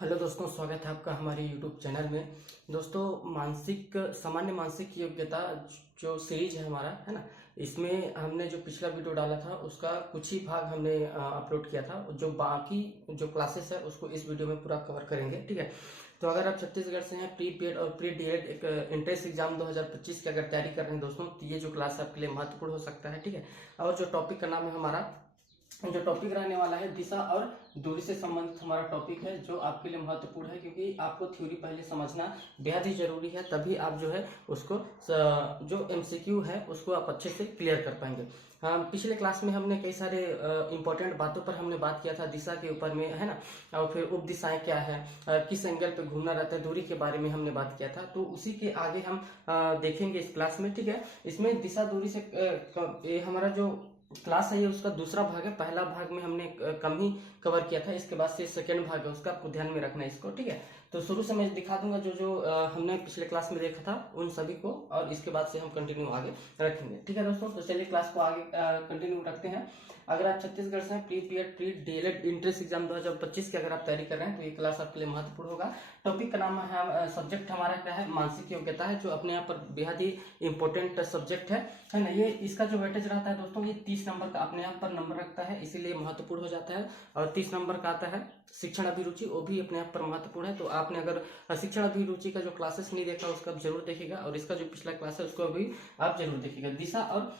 Hello दोस्तों, स्वागत है आपका हमारे यूट्यूब चैनल में। दोस्तों, सामान्य मानसिक योग्यता जो सीरीज है हमारा, है ना, इसमें हमने जो पिछला वीडियो डाला था उसका कुछ ही भाग हमने अपलोड किया था। जो बाकी जो क्लासेस है उसको इस वीडियो में पूरा कवर करेंगे, ठीक है। तो अगर आप छत्तीसगढ़ से हैं, प्री बीएड और प्री डीएड एक एंट्रेंस एग्जाम 2025 की अगर तैयारी कर रहे हैं दोस्तों, तो ये जो क्लास आपके लिए महत्वपूर्ण हो सकता है, ठीक है। और जो टॉपिक का नाम है हमारा, जो टॉपिक रहने वाला है, दिशा और दूरी से संबंधित हमारा टॉपिक है, जो आपके लिए महत्वपूर्ण है, क्योंकि आपको थ्योरी पहले समझना बेहद ही जरूरी है। तभी आप जो है उसको जो एमसीक्यू है उसको आप अच्छे से क्लियर कर पाएंगे। हाँ, पिछले क्लास में हमने कई सारे इंपॉर्टेंट बातों पर हमने बात किया था, दिशा के ऊपर में, है ना। और फिर उप दिशाएं क्या है, किस एंगल पे घूमना रहता है, दूरी के बारे में हमने बात किया था। तो उसी के आगे हम देखेंगे इस क्लास में, ठीक है। इसमें दिशा दूरी से ये हमारा जो क्लास है ये उसका दूसरा भाग है। पहला भाग में हमने कम ही कवर किया था, इसके बाद से सेकंड भाग है उसका, आपको ध्यान में रखना है इसको, ठीक है। तो शुरू से मैं दिखा दूंगा जो जो हमने पिछले क्लास में देखा था उन सभी को, और इसके बाद से हम कंटिन्यू आगे रखेंगे, ठीक है दोस्तों। तो चलिए क्लास को आगे कंटिन्यू रखते हैं। अगर आप छत्तीसगढ़ से pre BEd pre DElEd entrance exam 2025 की अगर आप तैयारी कर रहे हैं तो ये क्लास आपके लिए महत्वपूर्ण होगा। टॉपिक का नाम है, सब्जेक्ट हमारा क्या है, मानसिक योग्यता है, जो अपने यहाँ पर बेहद ही इंपॉर्टेंट सब्जेक्ट है ना। ये इसका जो वेटेज रहता है दोस्तों, ये 30 नंबर का अपने आप पर नंबर रखता है, इसीलिए महत्वपूर्ण हो जाता है। और 30 नंबर का आता है शिक्षण अभिरुचि, वो भी अपने आप पर महत्वपूर्ण है। तो आपने अगर शिक्षण अभिरुचि का जो क्लासेस नहीं देखा उसका आप जरूर देखिएगा, और इसका जो पिछला क्लास है उसको भी आप जरूर देखिएगा। दिशा और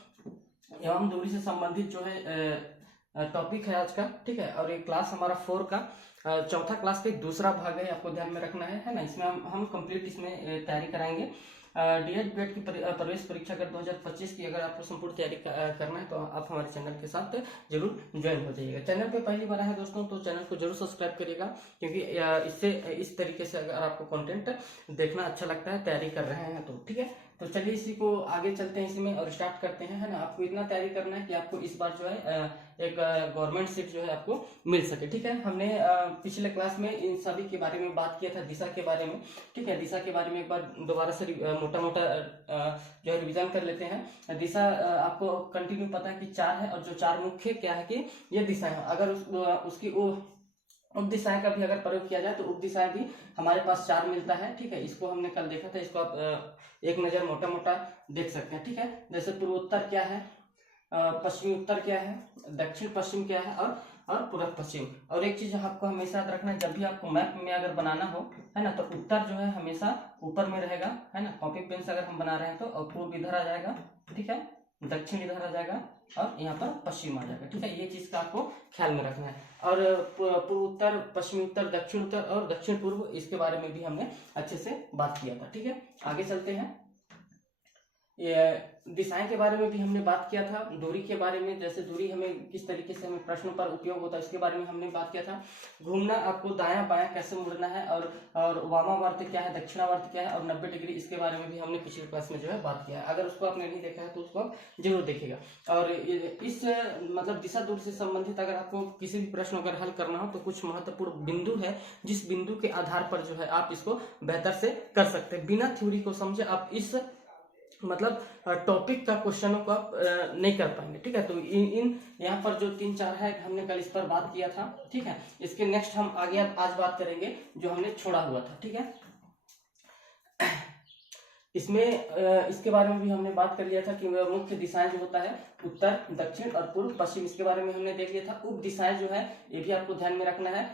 एवं दूरी से संबंधित जो है टॉपिक है आज का, ठीक है। और ये क्लास हमारा 4 का चौथा क्लास का दूसरा भाग है, आपको ध्यान में रखना है ना। इसमें हम कंप्लीट इसमें तैयारी कराएंगे। डीएड बीएड की प्रवेश परीक्षा अगर 2025 की अगर आपको संपूर्ण तैयारी करना है तो आप हमारे चैनल के साथ जरूर ज्वाइन हो जाइएगा। चैनल पे पहली बार है दोस्तों तो चैनल को जरूर सब्सक्राइब करिएगा, क्योंकि इससे इस तरीके से अगर आपको कंटेंट देखना अच्छा लगता है, तैयारी कर रहे हैं तो, ठीक है। तो चलिए इसी को आगे चलते हैं इसी में और स्टार्ट करते हैं, है ना। आपको इतना तैयारी करना है कि आपको इस बार जो है एक गवर्नमेंट सीट जो है आपको मिल सके, ठीक है। हमने पिछले क्लास में इन सभी के बारे में बात किया था, दिशा के बारे में, ठीक है। दिशा के बारे में एक बार दोबारा से मोटा मोटा जो है रिविजन कर लेते हैं। दिशा आपको कंटिन्यू पता है कि 4 है, और जो 4 मुख्य क्या है कि ये दिशा है। अगर उसकी उप दिशाएं का भी अगर प्रयोग किया जाए तो उप दिशाएं भी हमारे पास 4 मिलता है, ठीक है। इसको हमने कल देखा था, इसको आप एक नजर मोटा मोटा देख सकते हैं, ठीक है। जैसे पूर्वोत्तर क्या है, पश्चिमी उत्तर क्या है, दक्षिण पश्चिम क्या है, और पूर्व पश्चिम। और एक चीज आपको हमेशा याद रखना है, जब भी आपको मैप में अगर बनाना हो, है ना, तो उत्तर जो है हमेशा ऊपर में रहेगा, है ना। कॉपी पेन से अगर हम बना रहे हैं तो, और पूर्व इधर आ जाएगा, ठीक है, दक्षिण इधर आ जाएगा, और यहाँ पर पश्चिम आ जाएगा, ठीक है। ये चीज का आपको ख्याल में रखना है। और पूर्व उत्तर, पश्चिमी उत्तर, दक्षिण उत्तर और दक्षिण पूर्व, इसके बारे में भी हमने अच्छे से बात किया था, ठीक है। आगे चलते हैं। ये दिशाएं के बारे में भी हमने बात किया था। दूरी के बारे में, जैसे दूरी हमें किस तरीके से हमें प्रश्नों पर उपयोग होता है इसके बारे में हमने बात किया था। घूमना, आपको दायां बायां कैसे मुड़ना है, और वामावर्त क्या है, दक्षिणावर्त क्या है, और 90 डिग्री, इसके बारे में भी हमने पिछले क्लास में जो है बात किया है। अगर उसको आपने नहीं देखा है तो उसको आप जरूर देखिएगा। और इस मतलब दिशा दूरी से संबंधित अगर आपको किसी भी प्रश्न अगर हल करना हो तो कुछ महत्वपूर्ण बिंदु है, जिस बिंदु के आधार पर जो है आप इसको बेहतर से कर सकते हैं। बिना थ्योरी को समझे आप इस मतलब टॉपिक का क्वेश्चनों को आप नहीं कर पाएंगे, ठीक है। तो इन यहाँ पर जो 3-4 है हमने कल इस पर बात किया था, ठीक है। इसके नेक्स्ट हम आगे आज बात करेंगे जो हमने छोड़ा हुआ था, ठीक है। इसमें इसके बारे में भी हमने बात कर लिया था कि मुख्य दिशाएं जो होता है उत्तर, दक्षिण और पूर्व पश्चिम, इसके बारे में हमने देख लिया था। उप दिशाएं जो है ये भी आपको ध्यान में रखना है,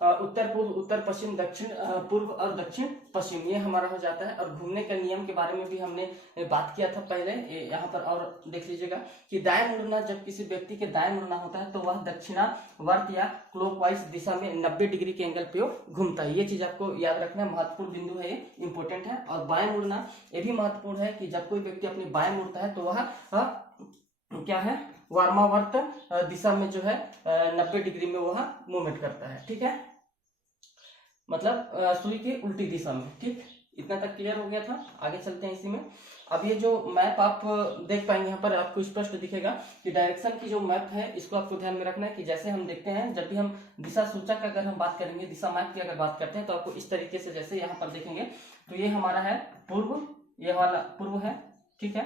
उत्तर पूर्व, उत्तर पश्चिम, दक्षिण पूर्व और दक्षिण पश्चिम, ये हमारा हो जाता है। और घूमने के नियम के बारे में भी हमने बात किया था पहले, यहाँ पर और देख लीजिएगा कि दाएं मुड़ना, जब किसी व्यक्ति के दाएं मुड़ना होता है तो वह दक्षिणावर्त या क्लॉकवाइज दिशा में 90 डिग्री के एंगल पे घूमता है। ये चीज आपको याद रखना, महत्वपूर्ण बिंदु है, ये इंपॉर्टेंट है। और बाएं मुड़ना ये भी महत्वपूर्ण है कि जब कोई व्यक्ति अपने बाएं मुड़ता है तो वह क्या है, वामावर्त दिशा में जो है 90 डिग्री में वह मूवमेंट करता है, ठीक है, मतलब सुई की उल्टी दिशा में, ठीक। इतना तक क्लियर हो गया था। आगे चलते हैं इसी में। अब ये जो मैप आप देख पाएंगे, यहाँ पर आपको स्पष्ट दिखेगा कि डायरेक्शन की जो मैप है इसको आपको ध्यान में रखना है कि जैसे हम देखते हैं, जब भी हम दिशा सूचक अगर हम बात करेंगे, दिशा मैप की अगर बात करते हैं तो आपको इस तरीके से, जैसे यहाँ पर देखेंगे तो ये हमारा है पूर्व, ये वाला पूर्व है, ठीक है।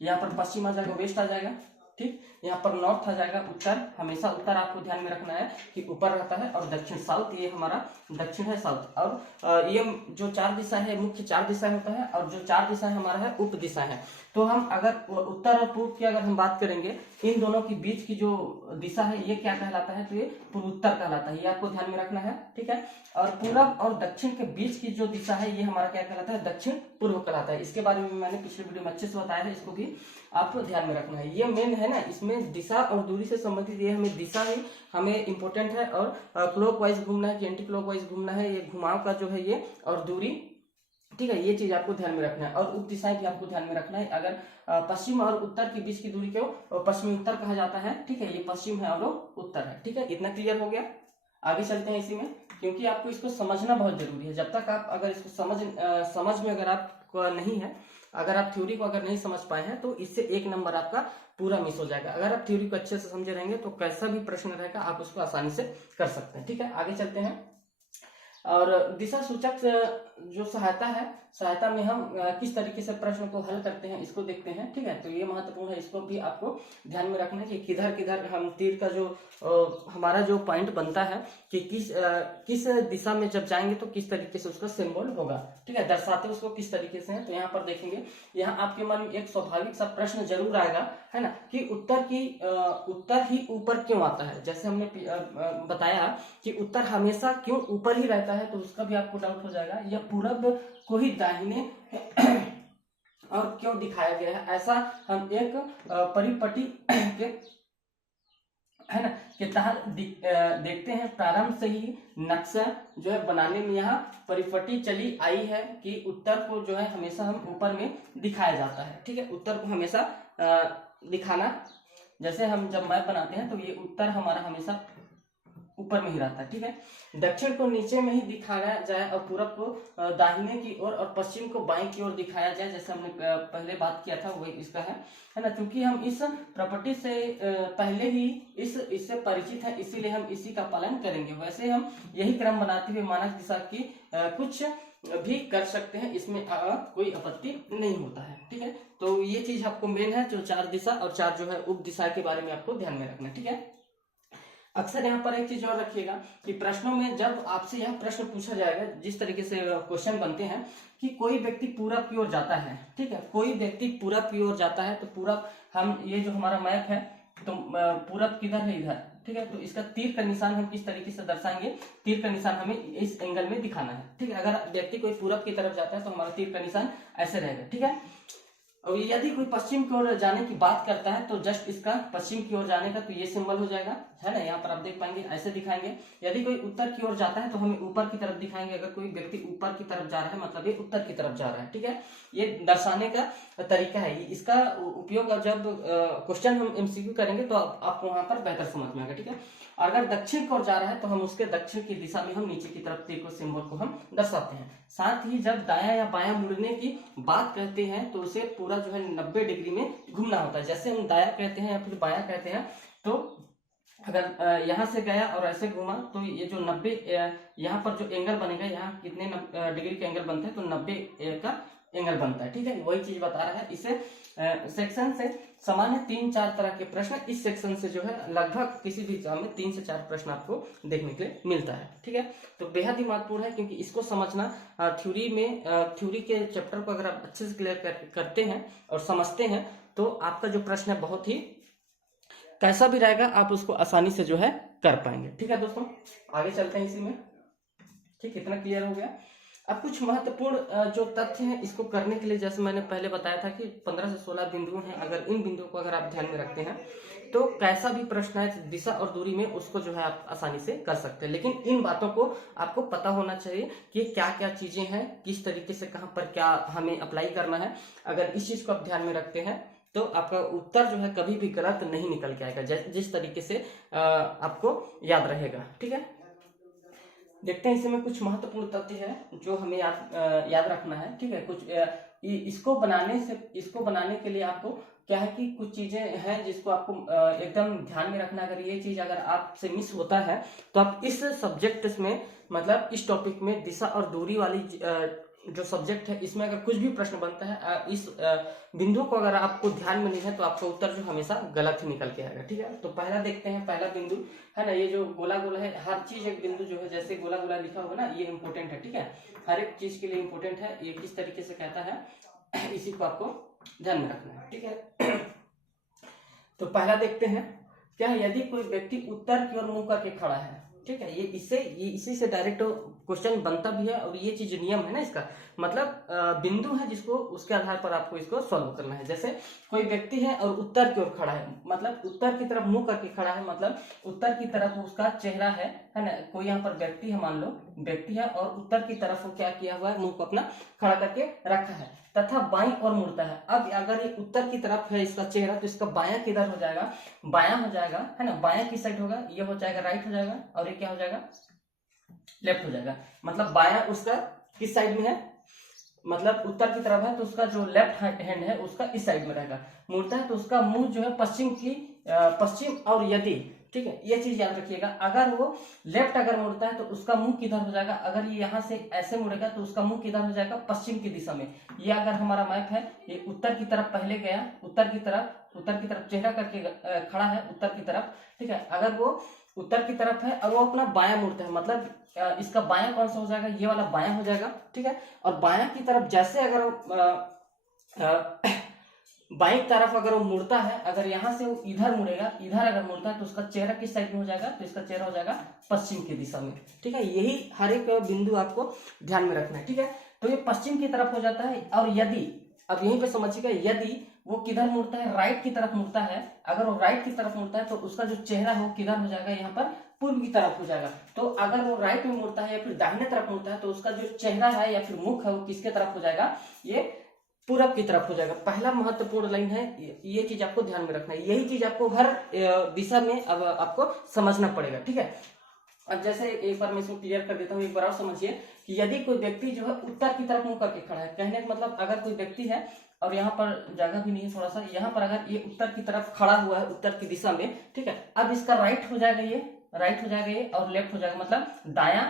यहाँ पर पश्चिम आ जाएगा, वेस्ट आ जाएगा, ठीक। यहाँ पर नॉर्थ आ जाएगा, उत्तर, हमेशा उत्तर आपको ध्यान में रखना है कि ऊपर रहता है, और दक्षिण साउथ, ये हमारा दक्षिण है, साउथ। और ये जो 4 दिशा है, मुख्य 4 दिशा होता है, और जो 4 दिशा हमारा है उप दिशा है। तो हम अगर उत्तर और पूर्व की अगर हम बात करेंगे, इन दोनों के बीच की जो दिशा है ये क्या कहलाता है, तो ये पूर्वोत्तर कहलाता है, ये आपको ध्यान में रखना है, ठीक है। और पूरब और दक्षिण के बीच की जो दिशा है ये हमारा क्या कहलाता है, दक्षिण पूर्व कहलाता है। इसके बारे में मैंने पिछले वीडियो में अच्छे से बताया है, इसको भी आपको ध्यान में रखना है। ये मेन है ना, इसमें दिशा और दूरी से संबंधित ये हमें दिशा ही हमें इंपॉर्टेंट है, और क्लॉकवाइज घूमना है कि एंटी क्लॉकवाइज घूमना है, ये घुमाव का जो है ये, और दूरी, ठीक है, ये चीज आपको ध्यान में रखना है। और उप दिशाएं भी आपको ध्यान में रखना है। अगर पश्चिम और उत्तर के बीच की दूरी को पश्चिमी उत्तर कहा जाता है, ठीक है, ये पश्चिम है और उत्तर है, ठीक है। इतना क्लियर हो गया। आगे चलते हैं इसी में, क्योंकि आपको इसको समझना बहुत जरूरी है। जब तक आप अगर इसको समझ में अगर आपको नहीं है, अगर आप थ्योरी को अगर नहीं समझ पाए हैं, तो इससे 1 नंबर आपका पूरा मिस हो जाएगा। अगर आप थ्योरी को अच्छे से समझे रहेंगे तो कैसा भी प्रश्न रहेगा आप उसको आसानी से कर सकते हैं, ठीक है। आगे चलते हैं। और दिशा सूचक जो सहायता है, सहायता में हम किस तरीके से प्रश्न को हल करते हैं इसको देखते हैं, ठीक है। तो ये महत्वपूर्ण है, इसको भी आपको ध्यान में रखना है कि किधर किधर हम तीर का जो हमारा जो पॉइंट बनता है कि किस दिशा में जब जाएंगे तो किस तरीके से उसका सिंबल होगा, ठीक है, दर्शाते उसको किस तरीके से है। तो यहाँ पर देखेंगे, यहाँ आपके मन में एक स्वाभाविक सा प्रश्न जरूर आएगा, है ना, कि उत्तर ही ऊपर क्यों आता है। जैसे हमने बताया कि उत्तर हमेशा क्यों ऊपर ही रहता है, तो उसका भी आपको डाउट हो जाएगा। या पूरब को ही दाहिने और क्यों दिखाया गया है, ऐसा हम एक परिपटी के, है ना, के तहत देखते हैं। प्रारंभ से ही नक्शा जो है बनाने में यहाँ परिपटी चली आई है कि उत्तर को जो है हमेशा हम ऊपर में दिखाया जाता है, ठीक है। उत्तर को हमेशा दिखाना, जैसे हम जब मैप बनाते हैं तो ये उत्तर हमारा हमेशा ऊपर में ही रहता है, ठीक है। दक्षिण को नीचे में ही दिखाया जाए, और पूरब को दाहिने की ओर, और पश्चिम को बाएं की ओर दिखाया जाए, जैसे हमने पहले बात किया था वही इसका है ना। क्योंकि हम इस प्रॉपर्टी से पहले ही इससे परिचित है, इसीलिए हम इसी का पालन करेंगे। वैसे हम यही क्रम बनाते हुए मानक दिशा की कुछ भी कर सकते हैं, इसमें कोई आपत्ति नहीं होता है, ठीक है। तो ये चीज आपको मेन है, जो 4 दिशा और 4 जो है उप दिशा के बारे में आपको ध्यान में रखना है, ठीक है। अक्सर यहाँ पर एक चीज और रखिएगा कि प्रश्नों में जब आपसे यह प्रश्न पूछा जाएगा, जिस तरीके से क्वेश्चन बनते हैं कि कोई व्यक्ति पूरब की ओर जाता है, ठीक है, कोई व्यक्ति पूरब की ओर जाता है, तो पूरब, हम ये जो हमारा मैप है, तो पूरब किधर है, इधर, ठीक है। तो इसका तीर का निशान हम किस तरीके से दर्शाएंगे, तीर का निशान हमें इस एंगल में दिखाना है, ठीक है। अगर व्यक्ति कोई पूरब की तरफ जाता है तो हमारा तीर का निशान ऐसे रहेगा, ठीक है। और यदि कोई पश्चिम की ओर जाने की बात करता है तो जस्ट इसका पश्चिम की ओर जाने का तो ये सिंबल हो जाएगा, है ना, यहाँ पर आप देख पाएंगे, ऐसे दिखाएंगे। यदि कोई उत्तर की ओर जाता है तो हमें ऊपर की तरफ दिखाएंगे। अगर कोई व्यक्ति ऊपर की तरफ जा रहा है मतलब ये उत्तर की तरफ जा रहा है, ठीक है। ये दर्शाने का तरीका है। इसका उपयोग जब क्वेश्चन हम एमसीक्यू करेंगे तो आपको वहां पर बेहतर समझ में आएगा, ठीक है। अगर दक्षिण की ओर जा रहा है तो हम उसके दक्षिण की दिशा में हम नीचे की तरफ तीर को सिंबल को हम दर्शाते हैं। साथ ही जब दायां या बायां मुड़ने की बात कहते हैं तो उसे पूरा जो है 90 डिग्री में घूमना होता है। जैसे हम दायां कहते हैं या फिर बायां कहते हैं, तो अगर यहाँ से गया और ऐसे घूमा तो ये जो 90 यहाँ पर जो एंगल बनेगा, यहाँ कितने डिग्री का एंगल बनता है, तो 90 का एंगल बनता है, ठीक है। वही चीज बता रहा है। इसे सेक्शन से सामान्य 3-4 तरह के प्रश्न इस सेक्शन से जो है लगभग किसी भी एग्जाम में 3 से 4 प्रश्न आपको देखने के लिए मिलता है, ठीक है। तो बेहद ही महत्वपूर्ण है, क्योंकि इसको समझना थ्योरी में, थ्योरी के चैप्टर को अगर आप अच्छे से क्लियर करते हैं और समझते हैं तो आपका जो प्रश्न है बहुत ही कैसा भी रहेगा, आप उसको आसानी से जो है कर पाएंगे, ठीक है दोस्तों। आगे चलते हैं इसी में, ठीक, इतना क्लियर हो गया। अब कुछ महत्वपूर्ण जो तथ्य हैं इसको करने के लिए, जैसे मैंने पहले बताया था कि 15 से 16 बिंदु हैं। अगर इन बिंदुओं को अगर आप ध्यान में रखते हैं तो कैसा भी प्रश्न है दिशा और दूरी में उसको जो है आप आसानी से कर सकते हैं। लेकिन इन बातों को आपको पता होना चाहिए कि क्या क्या चीजें हैं, किस तरीके से कहाँ पर क्या हमें अप्लाई करना है। अगर इस चीज को आप ध्यान में रखते हैं तो आपका उत्तर जो है कभी भी गलत नहीं निकल के आएगा, जिस तरीके से आपको याद रहेगा, ठीक है। देखते हैं इसमें कुछ महत्वपूर्ण तथ्य है जो हमें याद रखना है, ठीक है। कुछ इसको बनाने के लिए आपको क्या है कि कुछ चीजें हैं जिसको आपको एकदम ध्यान में रखना। अगर ये चीज अगर आपसे मिस होता है तो आप इस सब्जेक्ट में, मतलब इस टॉपिक में दिशा और दूरी वाली जो सब्जेक्ट है इसमें अगर कुछ भी प्रश्न बनता है इस बिंदु को अगर आपको ध्यान में नहीं है तो आपका उत्तर जो हमेशा गलत ही निकल के आएगा। ठीक है, तो पहला देखते हैं, पहला बिंदु है ना, ये जो गोला गोला है, हर चीज एक बिंदु जो है जैसे गोला गोला लिखा होगा ना, ये इंपॉर्टेंट है। ठीक है, हर एक चीज के लिए इंपॉर्टेंट है, ये किस तरीके से कहता है इसी को आपको ध्यान में रखना है। ठीक है, तो पहला देखते हैं, क्या है, यदि कोई व्यक्ति उत्तर की ओर मुंह करके खड़ा है, ठीक है, ये इसी से डायरेक्ट क्वेश्चन बनता भी है, और ये चीज नियम है ना इसका, मतलब बिंदु है जिसको उसके आधार पर आपको इसको सॉल्व करना है। जैसे कोई व्यक्ति है और उत्तर की ओर खड़ा है, मतलब उत्तर की तरफ मुंह करके खड़ा है, मतलब उत्तर की तरफ उसका चेहरा है ना, कोई यहाँ पर व्यक्ति है, मान लो व्यक्ति है और उत्तर की तरफ वो क्या किया हुआ है, मुंह को अपना खड़ा करके रखा है, तथा बाईं ओर मुड़ता है। अब अगर ये उत्तर की तरफ है इसका चेहरा, तो इसका बायां किधर हो जाएगा, बायां हो जाएगा, है ना, बायां किस साइड होगा, ये हो जाएगा राइट हो जाएगा, और ये क्या हो जाएगा, लेफ्ट हो जाएगा। मतलब बायां उसका किस साइड में है, मतलब उत्तर की तरफ है तो उसका जो लेफ्ट हैंड है उसका इस साइड में रहेगा, मुड़ता है तो उसका मुंह जो है पश्चिम, और यदि, ठीक है, ये चीज याद रखिएगा, अगर वो लेफ्ट अगर मुड़ता है तो उसका मुंह किधर हो जाएगा, अगर ये यहाँ से ऐसे मुड़ेगा तो उसका मुंह किधर हो जाएगा, पश्चिम की दिशा में। ये अगर हमारा मैप है, ये उत्तर की तरफ पहले गया, उत्तर की तरफ चेहरा करके खड़ा है उत्तर की तरफ, ठीक है, अगर वो उत्तर की तरफ है और वो अपना बायां मुड़ता है, मतलब इसका बायां कौन सा हो जाएगा, ये वाला बायां हो जाएगा। ठीक है, और बायां की तरफ जैसे अगर बाईं तरफ अगर वो मुड़ता है, अगर यहाँ से वो इधर मुड़ेगा, इधर अगर मुड़ता है तो उसका चेहरा किस साइड में हो जाएगा, तो इसका चेहरा हो जाएगा पश्चिम की दिशा में। ठीक है, यही हर एक बिंदु आपको ध्यान में रखना है। ठीक है, तो ये पश्चिम की तरफ हो जाता है, और यदि, अब यहीं पे समझिएगा, यदि वो किधर मुड़ता है, राइट की तरफ मुड़ता है, अगर वो राइट की तरफ मुड़ता है तो उसका जो चेहरा है वो किधर हो जाएगा, यहाँ पर पूर्व की तरफ हो जाएगा। तो अगर वो राइट में मुड़ता है या फिर दाहिने तरफ मुड़ता है तो उसका जो चेहरा है या फिर मुख है वो किसके तरफ हो जाएगा, ये पूरब की तरफ हो जाएगा। पहला महत्वपूर्ण लाइन है, ये चीज आपको ध्यान में रखना है, यही चीज आपको हर दिशा में अब आपको समझना पड़ेगा। ठीक है, अब जैसे एक बार मैं इसको क्लियर कर देता हूँ, एक बार और समझिए कि यदि कोई व्यक्ति जो है उत्तर की तरफ मुंह करके खड़ा है, कहने का मतलब अगर कोई व्यक्ति है और यहाँ पर जगह भी नहीं है थोड़ा सा, यहाँ पर अगर ये उत्तर की तरफ खड़ा हुआ है उत्तर की दिशा में, ठीक है, अब इसका राइट हो जाएगा, ये राइट हो जाएगा, ये और लेफ्ट हो जाएगा, मतलब दायां,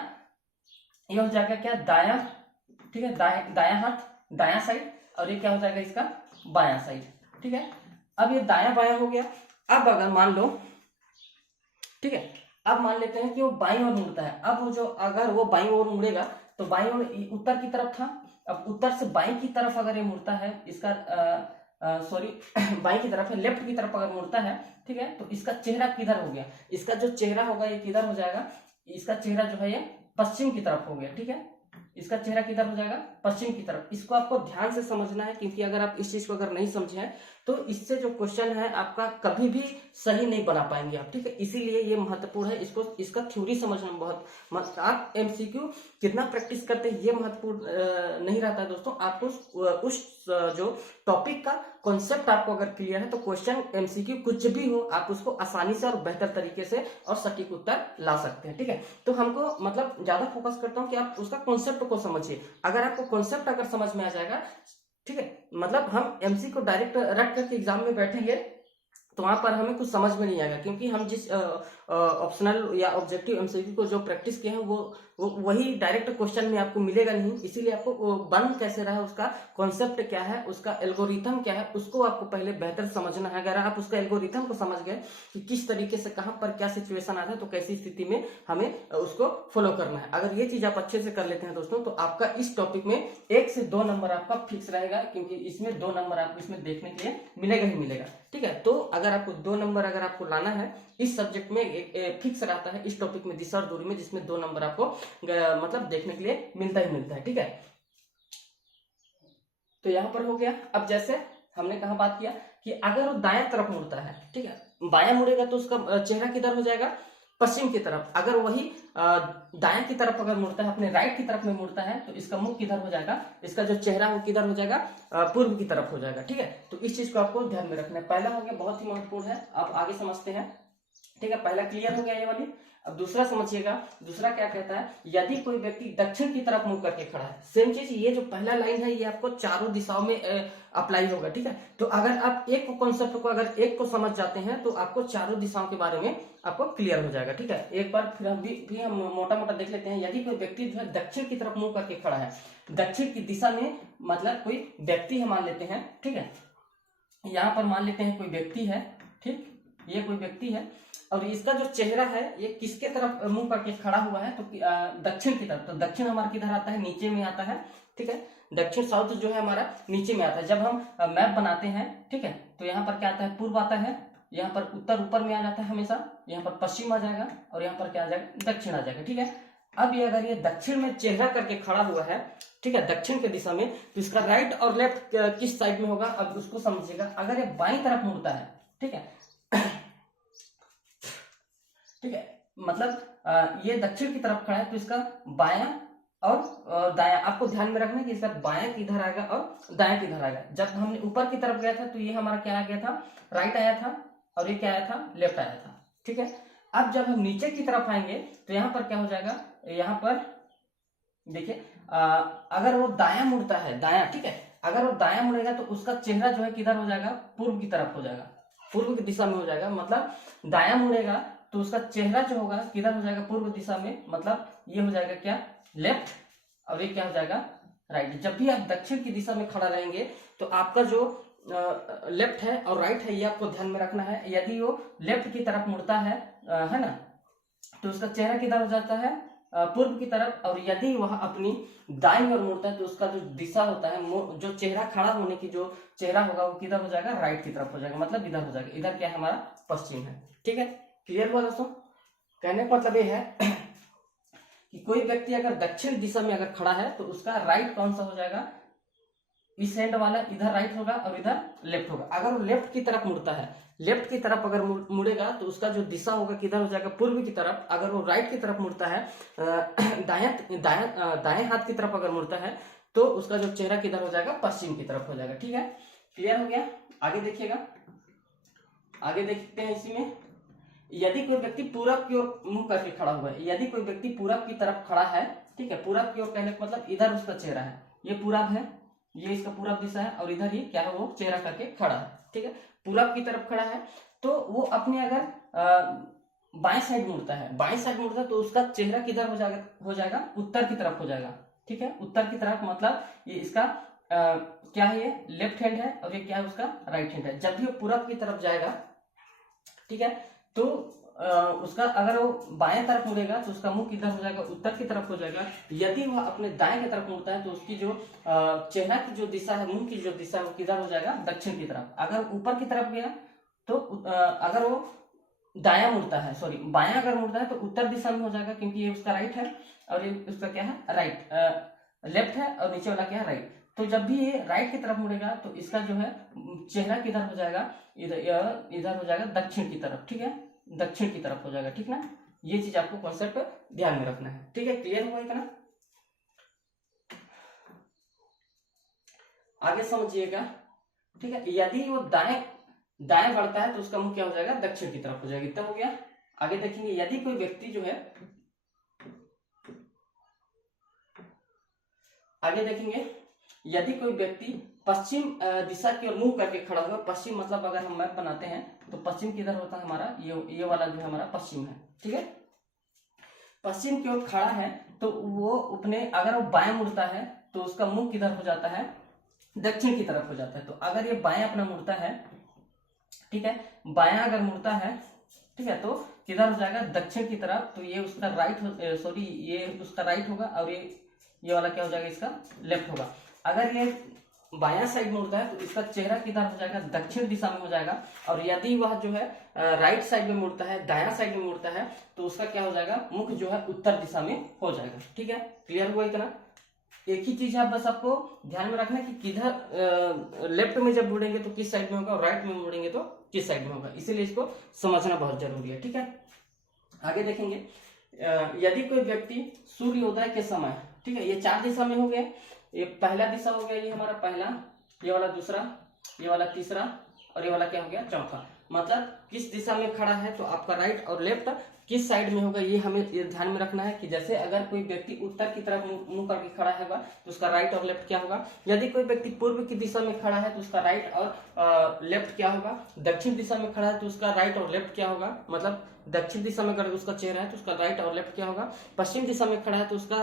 ये हो जाएगा क्या, दायां, ठीक है, दायां हाथ, दायां साइड, और ये क्या हो जाएगा इसका बायां साइड। ठीक है, अब ये दायां बायां हो गया। अब अगर मान लो, ठीक है, अब मान लेते हैं कि वो बाईं ओर मुड़ता है, अब वो जो अगर वो बाईं ओर मुड़ेगा तो बाईं ओर उत्तर की तरफ था, अब उत्तर से बाईं की तरफ अगर ये मुड़ता है, इसका सॉरी बाईं की तरफ है, लेफ्ट की तरफ अगर मुड़ता है, ठीक है, तो इसका चेहरा किधर हो गया, इसका जो चेहरा होगा ये किधर हो जाएगा, इसका चेहरा जो है ये पश्चिम की तरफ हो गया। ठीक है, इसका चेहरा किधर हो जाएगा, पश्चिम की तरफ। इसको आपको ध्यान से समझना है, क्योंकि अगर आप इस चीज को अगर नहीं समझे हैं तो इससे जो क्वेश्चन है आपका कभी भी सही नहीं बना पाएंगे आप। ठीक है, इसीलिए ये महत्वपूर्ण है, इसका थ्योरी समझना बहुत आप एमसीक्यू कितना प्रैक्टिस करते हैं ये महत्वपूर्ण नहीं रहता है दोस्तों, आपको उस जो टॉपिक का कॉन्सेप्ट आपको अगर क्लियर है तो क्वेश्चन एमसीक्यू कुछ भी हो आप उसको आसानी से और बेहतर तरीके से और सटीक उत्तर ला सकते हैं। ठीक है, तो हमको मतलब ज्यादा फोकस करता हूँ कि आप उसका कॉन्सेप्ट को समझिए। अगर आपको कॉन्सेप्ट अगर समझ में आ जाएगा, ठीक है, मतलब हम एमसी को डायरेक्ट रख करके एग्जाम में बैठेंगे तो वहां पर हमें कुछ समझ में नहीं आएगा, क्योंकि हम जिस ऑप्शनल या ऑब्जेक्टिव एमसीक्यू को जो प्रैक्टिस किए हैं वो वही डायरेक्ट क्वेश्चन में आपको मिलेगा नहीं। इसीलिए आपको बन कैसे रहा है, उसका कॉन्सेप्ट क्या है, उसका एल्गोरिथम क्या है, उसको आपको पहले बेहतर समझना है। अगर आप उसका एल्गोरिथम को समझ गए कि किस तरीके से कहां पर क्या सिचुएशन आता है तो कैसी स्थिति में हमें उसको फॉलो करना है, अगर ये चीज आप अच्छे से कर लेते हैं दोस्तों तो आपका इस टॉपिक में 1 से 2 नंबर आपका फिक्स रहेगा, क्योंकि इसमें 2 नंबर आपको इसमें देखने के लिए मिलेगा ही मिलेगा। ठीक है, तो अगर आपको 2 नंबर अगर आपको लाना है इस सब्जेक्ट में फिक्स रहता है, इस टॉपिक में दिशा और दूरी में, जिसमें 2 नंबर आपको मतलब देखने के लिए मिलता ही मिलता है। ठीक है, तो यहां पर हो गया। अब जैसे हमने कहा बात किया कि अगर वो दाएं तरफ मुड़ता है, ठीक है, बायां मुड़ेगा तो उसका चेहरा किधर हो जाएगा, पश्चिम की तरफ। अगर वही दाएं की तरफ अगर मुड़ता है, अपने राइट की तरफ में मुड़ता है तो इसका मुंह किधर हो जाएगा, इसका जो चेहरा वो किधर हो जाएगा, पूर्व की तरफ हो जाएगा। ठीक है, तो इस चीज को आपको ध्यान में रखना है। पहला हो गया, बहुत ही महत्वपूर्ण है, आप आगे समझते हैं। ठीक है, पहला क्लियर हो गया ये वाली। अब दूसरा समझिएगा, दूसरा क्या कहता है, यदि कोई व्यक्ति दक्षिण की तरफ मुंह करके खड़ा है, सेम चीज, ये जो पहला लाइन है ये आपको चारों दिशाओं में अप्लाई होगा। ठीक है, तो अगर आप एक कॉन्सेप्ट को, अगर एक को समझ जाते हैं तो आपको चारों दिशाओं के बारे में आपको क्लियर हो जाएगा। ठीक है, एक बार फिर हम मोटा मोटा देख लेते हैं। यदि कोई व्यक्ति जो है दक्षिण की तरफ मुंह करके खड़ा है, दक्षिण की दिशा में मतलब कोई व्यक्ति है मान लेते हैं। ठीक है, यहाँ पर मान लेते हैं कोई व्यक्ति है। ठीक, ये कोई व्यक्ति है और इसका जो चेहरा है ये किसके तरफ मुंह करके खड़ा हुआ है, तो दक्षिण की तरफ। तो दक्षिण हमारा किधर आता है, नीचे में आता है। ठीक है, दक्षिण साउथ जो है हमारा नीचे में आता है। जब हम मैप बनाते हैं, ठीक है, तो यहाँ पर क्या आता है, पूर्व आता है, यहाँ पर उत्तर ऊपर में आ जाता है हमेशा, यहाँ पर पश्चिम आ जाएगा और यहाँ पर क्या आ जाएगा, दक्षिण आ जाएगा। ठीक है, अब ये अगर ये दक्षिण में चेहरा करके खड़ा हुआ है, ठीक है, दक्षिण के दिशा में, तो इसका राइट और लेफ्ट किस साइड में होगा, अब उसको समझिएगा। अगर ये बाईं तरफ मुड़ता है, ठीक है, ठीक है, मतलब ये दक्षिण की तरफ खड़ा है, तो इसका बायां और दायां आपको ध्यान में रखना है कि इसका बायां किधर आएगा और दायां किधर आएगा। जब हमने ऊपर की तरफ गया था तो ये हमारा क्या आ गया था, राइट आया था, और ये क्या आया था, लेफ्ट आया था। ठीक है, अब जब हम नीचे की तरफ आएंगे तो यहाँ पर क्या हो जाएगा, यहाँ पर देखिए अगर वो दायां मुड़ता है, दायां, ठीक है, अगर वो दायां मुड़ेगा तो उसका चेहरा जो है किधर हो जाएगा, पूर्व की तरफ हो जाएगा, पूर्व की दिशा में हो जाएगा। मतलब दायां मुड़ेगा तो उसका चेहरा जो होगा किधर हो जाएगा, पूर्व दिशा में, मतलब ये हो जाएगा क्या, लेफ्ट, और ये क्या हो जाएगा, राइट। जब भी आप दक्षिण की दिशा में खड़ा रहेंगे तो आपका जो लेफ्ट है और राइट है ये आपको ध्यान में रखना है। यदि वो लेफ्ट की तरफ मुड़ता है ना, तो उसका चेहरा किधर हो जाता है, पूर्व की तरफ, और यदि वह अपनी दाईं ओर मुड़ता है तो उसका जो दिशा होता है, जो चेहरा खड़ा होने की जो चेहरा होगा वो किधर हो जाएगा, राइट की तरफ हो जाएगा, मतलब इधर हो जाएगा। इधर क्या है, हमारा पश्चिम है। ठीक है, क्लियर हुआ दोस्तों। कहने का मतलब ये है कि कोई व्यक्ति अगर दक्षिण दिशा में अगर खड़ा है तो उसका राइट कौन सा हो जाएगा, इस एंड वाला इधर राइट होगा और इधर लेफ्ट होगा। अगर वो लेफ्ट की तरफ मुड़ता है, लेफ्ट की तरफ अगर मुड़ेगा तो उसका जो दिशा होगा किधर हो जाएगा, पूर्व की तरफ। अगर वो राइट की तरफ मुड़ता है, दाएं हाथ की तरफ अगर मुड़ता है तो उसका जो चेहरा किधर हो जाएगा, पश्चिम की तरफ हो जाएगा। ठीक है, क्लियर हो गया। आगे देखिएगा, आगे देखते हैं इसी में। यदि कोई व्यक्ति पूरब की ओर मुंह करके खड़ा हुआ है, यदि कोई व्यक्ति पूरब की तरफ खड़ा है, ठीक है, पूरब की ओर कहने का मतलब इधर उसका चेहरा है, ये पूरब है, ये इसका पूरब दिशा है, और इधर ये क्या है, वो चेहरा करके खड़ा है। ठीक है, पूरब की तरफ खड़ा है तो वो अपने अगर बाएं साइड मुड़ता है, बाएं साइड मुड़ता है तो उसका चेहरा किधर हो जाएगा, उत्तर की तरफ हो जाएगा। ठीक है, उत्तर की तरफ, मतलब ये इसका क्या है, ये लेफ्ट हैंड है और ये क्या है, उसका राइट हैंड है। जब भी वो पूरब की तरफ जाएगा, ठीक है, तो उसका अगर वो बाएं तरफ मुड़ेगा तो उसका मुंह किधर हो जाएगा, उत्तर की तरफ हो जाएगा। यदि वह अपने दाएं की तरफ मुड़ता है तो उसकी जो चेहरा की जो दिशा है, मुंह की जो दिशा है, वो किधर हो जाएगा, दक्षिण की तरफ। अगर ऊपर की तरफ गया तो अगर वो दायां मुड़ता है, सॉरी बायां अगर मुड़ता है तो उत्तर दिशा में हो जाएगा, क्योंकि ये उसका राइट है और ये उसका क्या है, राइट, लेफ्ट है, और नीचे वाला क्या है, राइट। तो जब भी ये राइट की तरफ मुड़ेगा तो इसका जो है चेहरा किधर हो जाएगा, इधर हो जाएगा, दक्षिण की तरफ। ठीक है, दक्षिण की तरफ हो जाएगा। ठीक ना, ये चीज आपको कॉन्सेप्ट ध्यान में रखना है। ठीक है, क्लियर हुआ इतना। आगे समझिएगा, ठीक है, यदि वो दाएं बढ़ता है तो उसका मुंह क्या हो जाएगा, दक्षिण की तरफ हो जाएगा। इतना हो गया। आगे देखेंगे, यदि कोई व्यक्ति जो है, आगे देखेंगे, यदि कोई व्यक्ति पश्चिम दिशा की ओर मुंह करके खड़ा हुआ, पश्चिम मतलब अगर हम मैप बनाते हैं तो पश्चिम किधर होता है हमारा, ये वाला जो है हमारा पश्चिम है। ठीक है, पश्चिम की ओर खड़ा है तो वो अपने, अगर वो बाएं मुड़ता है तो उसका मुंह किधर हो जाता है, दक्षिण की तरफ हो जाता है। तो अगर ये बाएं अपना मुड़ता है, ठीक है, बायां अगर मुड़ता है, ठीक है, तो किधर हो जाएगा, दक्षिण की तरफ। तो ये उसका राइट, सॉरी ये उसका राइट होगा और ये वाला क्या हो जाएगा, इसका लेफ्ट होगा। अगर ये बायां साइड मुड़ता है तो इसका चेहरा किधर हो जाएगा, दक्षिण दिशा में हो जाएगा। और यदि वह जो है राइट साइड में मुड़ता है, दायां साइड में मुड़ता है, तो उसका क्या हो जाएगा, मुख जो है उत्तर दिशा में हो जाएगा। ठीक है, क्लियर हुआ इतना। एक ही चीज है, बस आपको ध्यान में रखना कि किधर लेफ्ट में जब मुड़ेंगे तो किस साइड में होगा, और राइट में मुड़ेंगे तो किस साइड में होगा, इसीलिए इसको समझना बहुत जरूरी है। ठीक है, आगे देखेंगे, यदि कोई व्यक्ति सूर्योदय के समय, ठीक है, ये चार दिशा में हो गया, ये पहला दिशा हो गया, ये हमारा पहला, ये वाला दूसरा, ये वाला तीसरा, और ये वाला क्या हो गया, चौथा। मतलब किस दिशा में खड़ा है, तो आपका राइट और लेफ्ट किस साइड में होगा, ये हमें ध्यान में रखना है कि जैसे अगर कोई व्यक्ति उत्तर की तरफ मुंह करके खड़ा होगा तो उसका राइट और लेफ्ट क्या होगा। यदि कोई व्यक्ति पूर्व की दिशा में खड़ा है तो उसका राइट और लेफ्ट क्या होगा। दक्षिण दिशा में खड़ा है तो उसका राइट और लेफ्ट क्या होगा, मतलब दक्षिण दिशा में अगर उसका चेहरा है तो उसका राइट और लेफ्ट क्या होगा। पश्चिम दिशा में खड़ा है तो उसका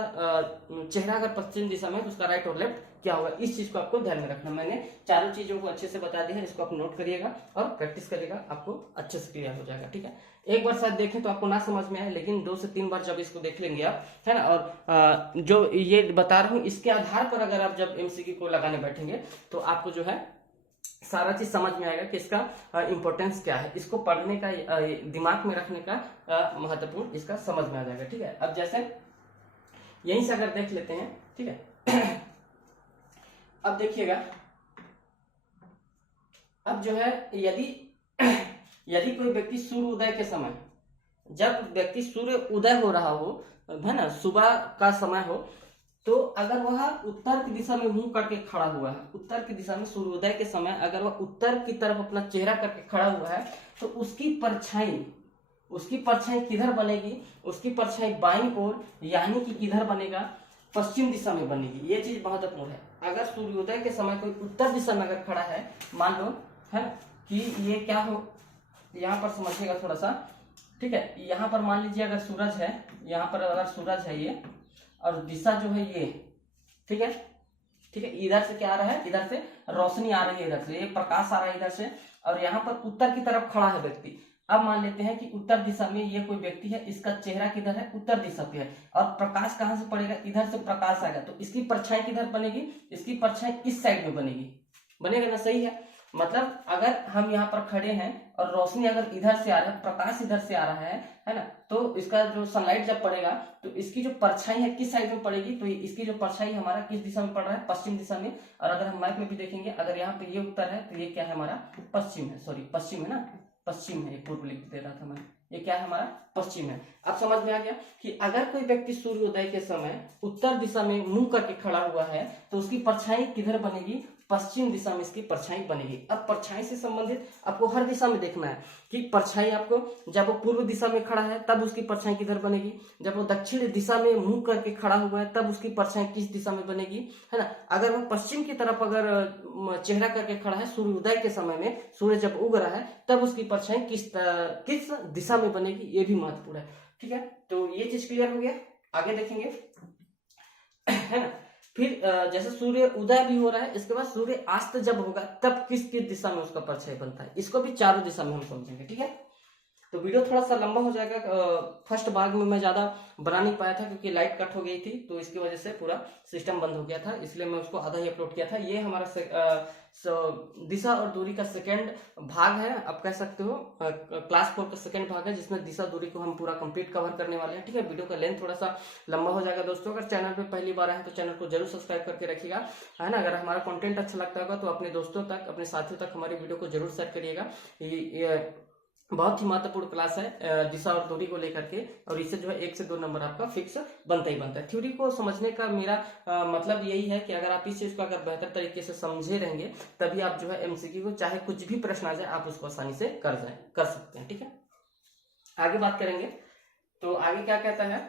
चेहरा अगर पश्चिम दिशा में है तो उसका राइट और लेफ्ट क्या होगा। इस चीज को आपको ध्यान में रखना। मैंने चारों चीजों को अच्छे से बता दिया है, इसको आप नोट करिएगा और प्रैक्टिस करिएगा, आपको अच्छे से क्लियर हो जाएगा। ठीक है, एक बार शायद देखें तो आपको ना समझ में आए, लेकिन 2 से 3 बार जब इसको देख लेंगे आप, है ना, और जो ये बता रहा हूँ इसके आधार पर अगर आप जब एमसीक्यू को लगाने बैठेंगे तो आपको जो है सारा चीज समझ में आएगा कि इसका इंपॉर्टेंस क्या है, इसको पढ़ने का दिमाग में रखने का महत्वपूर्ण इसका समझ में आ जाएगा। ठीक है, अब जैसे यहीं से अगर देख लेते हैं, ठीक है, अब देखिएगा, अब जो है यदि कोई व्यक्ति सूर्य उदय के समय, जब व्यक्ति सूर्य उदय हो रहा हो, है ना, सुबह का समय हो, तो अगर वह उत्तर की दिशा में मुंह करके खड़ा हुआ है, उत्तर की दिशा में सूर्योदय के समय अगर वह उत्तर की तरफ अपना चेहरा करके खड़ा हुआ है तो उसकी परछाई किधर बनेगी, उसकी परछाई बाईं ओर, यानी कि किधर बनेगा, पश्चिम दिशा में बनेगी। ये चीज महत्वपूर्ण है। अगर सूर्योदय के समय कोई उत्तर दिशा में अगर खड़ा है, मान लो है कि ये क्या हो, यहाँ पर समझिएगा थोड़ा सा, ठीक है, यहाँ पर मान लीजिए अगर सूरज है, यहाँ पर अगर सूरज है ये, और दिशा जो है ये, ठीक है, ठीक है, इधर से क्या आ रहा है, इधर से रोशनी आ रही है, इधर से ये प्रकाश आ रहा है इधर से, और यहाँ पर उत्तर की तरफ खड़ा है व्यक्ति। अब मान लेते हैं कि उत्तर दिशा में ये कोई व्यक्ति है, इसका चेहरा किधर है, उत्तर दिशा पे है, और प्रकाश कहाँ से पड़ेगा, इधर से प्रकाश आएगा, तो इसकी परछाई किधर बनेगी, इसकी परछाई इस साइड में बनेगी, बनेगा ना, सही है। मतलब अगर हम यहाँ पर खड़े हैं और रोशनी अगर इधर से आ रहा है, प्रकाश इधर से आ रहा है ना, तो इसका जो सनलाइट जब पड़ेगा तो इसकी जो परछाई है किस साइड में पड़ेगी, तो इसकी जो परछाई हमारा किस दिशा में पड़ रहा है, पश्चिम दिशा में। और अगर हम मैप में भी देखेंगे, अगर यहाँ पे ये उत्तर है तो ये क्या है, हमारा पश्चिम है, सॉरी पश्चिम है ना, पश्चिम है, पूर्व लिख दे रहा था मैं, ये क्या है, हमारा पश्चिम है। अब समझ में आ गया कि अगर कोई व्यक्ति सूर्योदय के समय उत्तर दिशा में मुंह करके खड़ा हुआ है तो उसकी परछाई किधर बनेगी, पश्चिम दिशा में इसकी परछाई बनेगी। अब परछाई से संबंधित आपको हर दिशा में देखना है कि परछाई आपको, जब वो पूर्व दिशा में खड़ा है तब उसकी परछाई किधर बनेगी, जब वो दक्षिण दिशा में मुंह करके खड़ा हुआ है तब उसकी परछाई किस दिशा में बनेगी, है ना। अगर वो पश्चिम की तरफ अगर चेहरा करके खड़ा है सूर्योदय के समय में, सूर्य जब उग रहा है तब उसकी परछाई किस दिशा में बनेगी, ये भी महत्वपूर्ण है। ठीक है, तो ये चीज क्लियर हो गया। आगे देखेंगे, है ना। फिर जैसे सूर्य उदय भी हो रहा है, इसके बाद सूर्य अस्त जब होगा तब किस किस दिशा में उसका परछाई बनता है, इसको भी चारों दिशा में हम समझेंगे। ठीक है, तो वीडियो थोड़ा सा लंबा हो जाएगा। फर्स्ट भाग में मैं ज्यादा बना नहीं पाया था क्योंकि लाइट कट हो गई थी, तो इसकी वजह से पूरा सिस्टम बंद हो गया था, इसलिए मैं उसको आधा ही अपलोड किया था। ये हमारा दिशा और दूरी का सेकंड भाग है, आप कह सकते हो क्लास 4 का सेकंड भाग है, जिसमें दिशा दूरी को हम पूरा कंप्लीट कवर करने वाले हैं। ठीक है, वीडियो का लेंथ थोड़ा सा लंबा हो जाएगा दोस्तों। अगर चैनल पे पहली बार आए तो चैनल को जरूर सब्सक्राइब करके रखिएगा, है ना। अगर हमारा कंटेंट अच्छा लगता होगा तो अपने दोस्तों तक, अपने साथियों तक हमारी वीडियो को जरूर शेयर करिएगा। ये बहुत ही महत्वपूर्ण क्लास है दिशा और दूरी को लेकर के, और इससे जो है 1 से 2 नंबर आपका फिक्स बनता ही बनता है। थ्योरी को समझने का मेरा मतलब यही है कि अगर आप इस चीज को अगर बेहतर तरीके से समझे रहेंगे तभी आप जो है एमसीक्यू को, चाहे कुछ भी प्रश्न आ जाए, आप उसको आसानी से कर सकते हैं। ठीक है, आगे बात करेंगे। तो आगे क्या कहता है,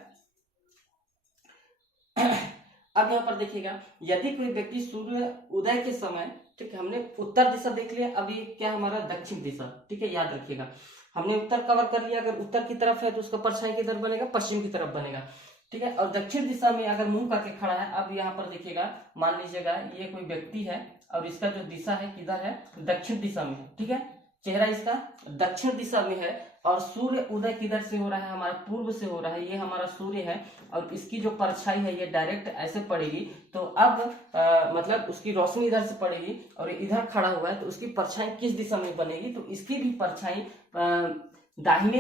अब यहाँ पर देखिएगा, यदि कोई व्यक्ति सूर्य उदय के समय, ठीक है, हमने उत्तर दिशा देख लिया, अब ये क्या हमारा दक्षिण दिशा। ठीक है, याद रखिएगा, हमने उत्तर कवर कर लिया। अगर उत्तर की तरफ है तो उसका परछाई किधर बनेगा, पश्चिम की तरफ बनेगा। ठीक है, और दक्षिण दिशा में अगर मुंह करके खड़ा है, अब यहाँ पर देखिएगा, मान लीजिएगा ये कोई व्यक्ति है और इसका जो दिशा है किधर है, दक्षिण दिशा में है। ठीक है, चेहरा इसका दक्षिण दिशा में है और सूर्य उदय किधर से हो रहा है, हमारा पूर्व से हो रहा है। ये हमारा सूर्य है और इसकी जो परछाई है ये डायरेक्ट ऐसे पड़ेगी, तो अब मतलब उसकी रोशनी इधर से पड़ेगी और इधर खड़ा हुआ है, तो उसकी परछाई किस दिशा में बनेगी, तो इसकी भी परछाई दाहिने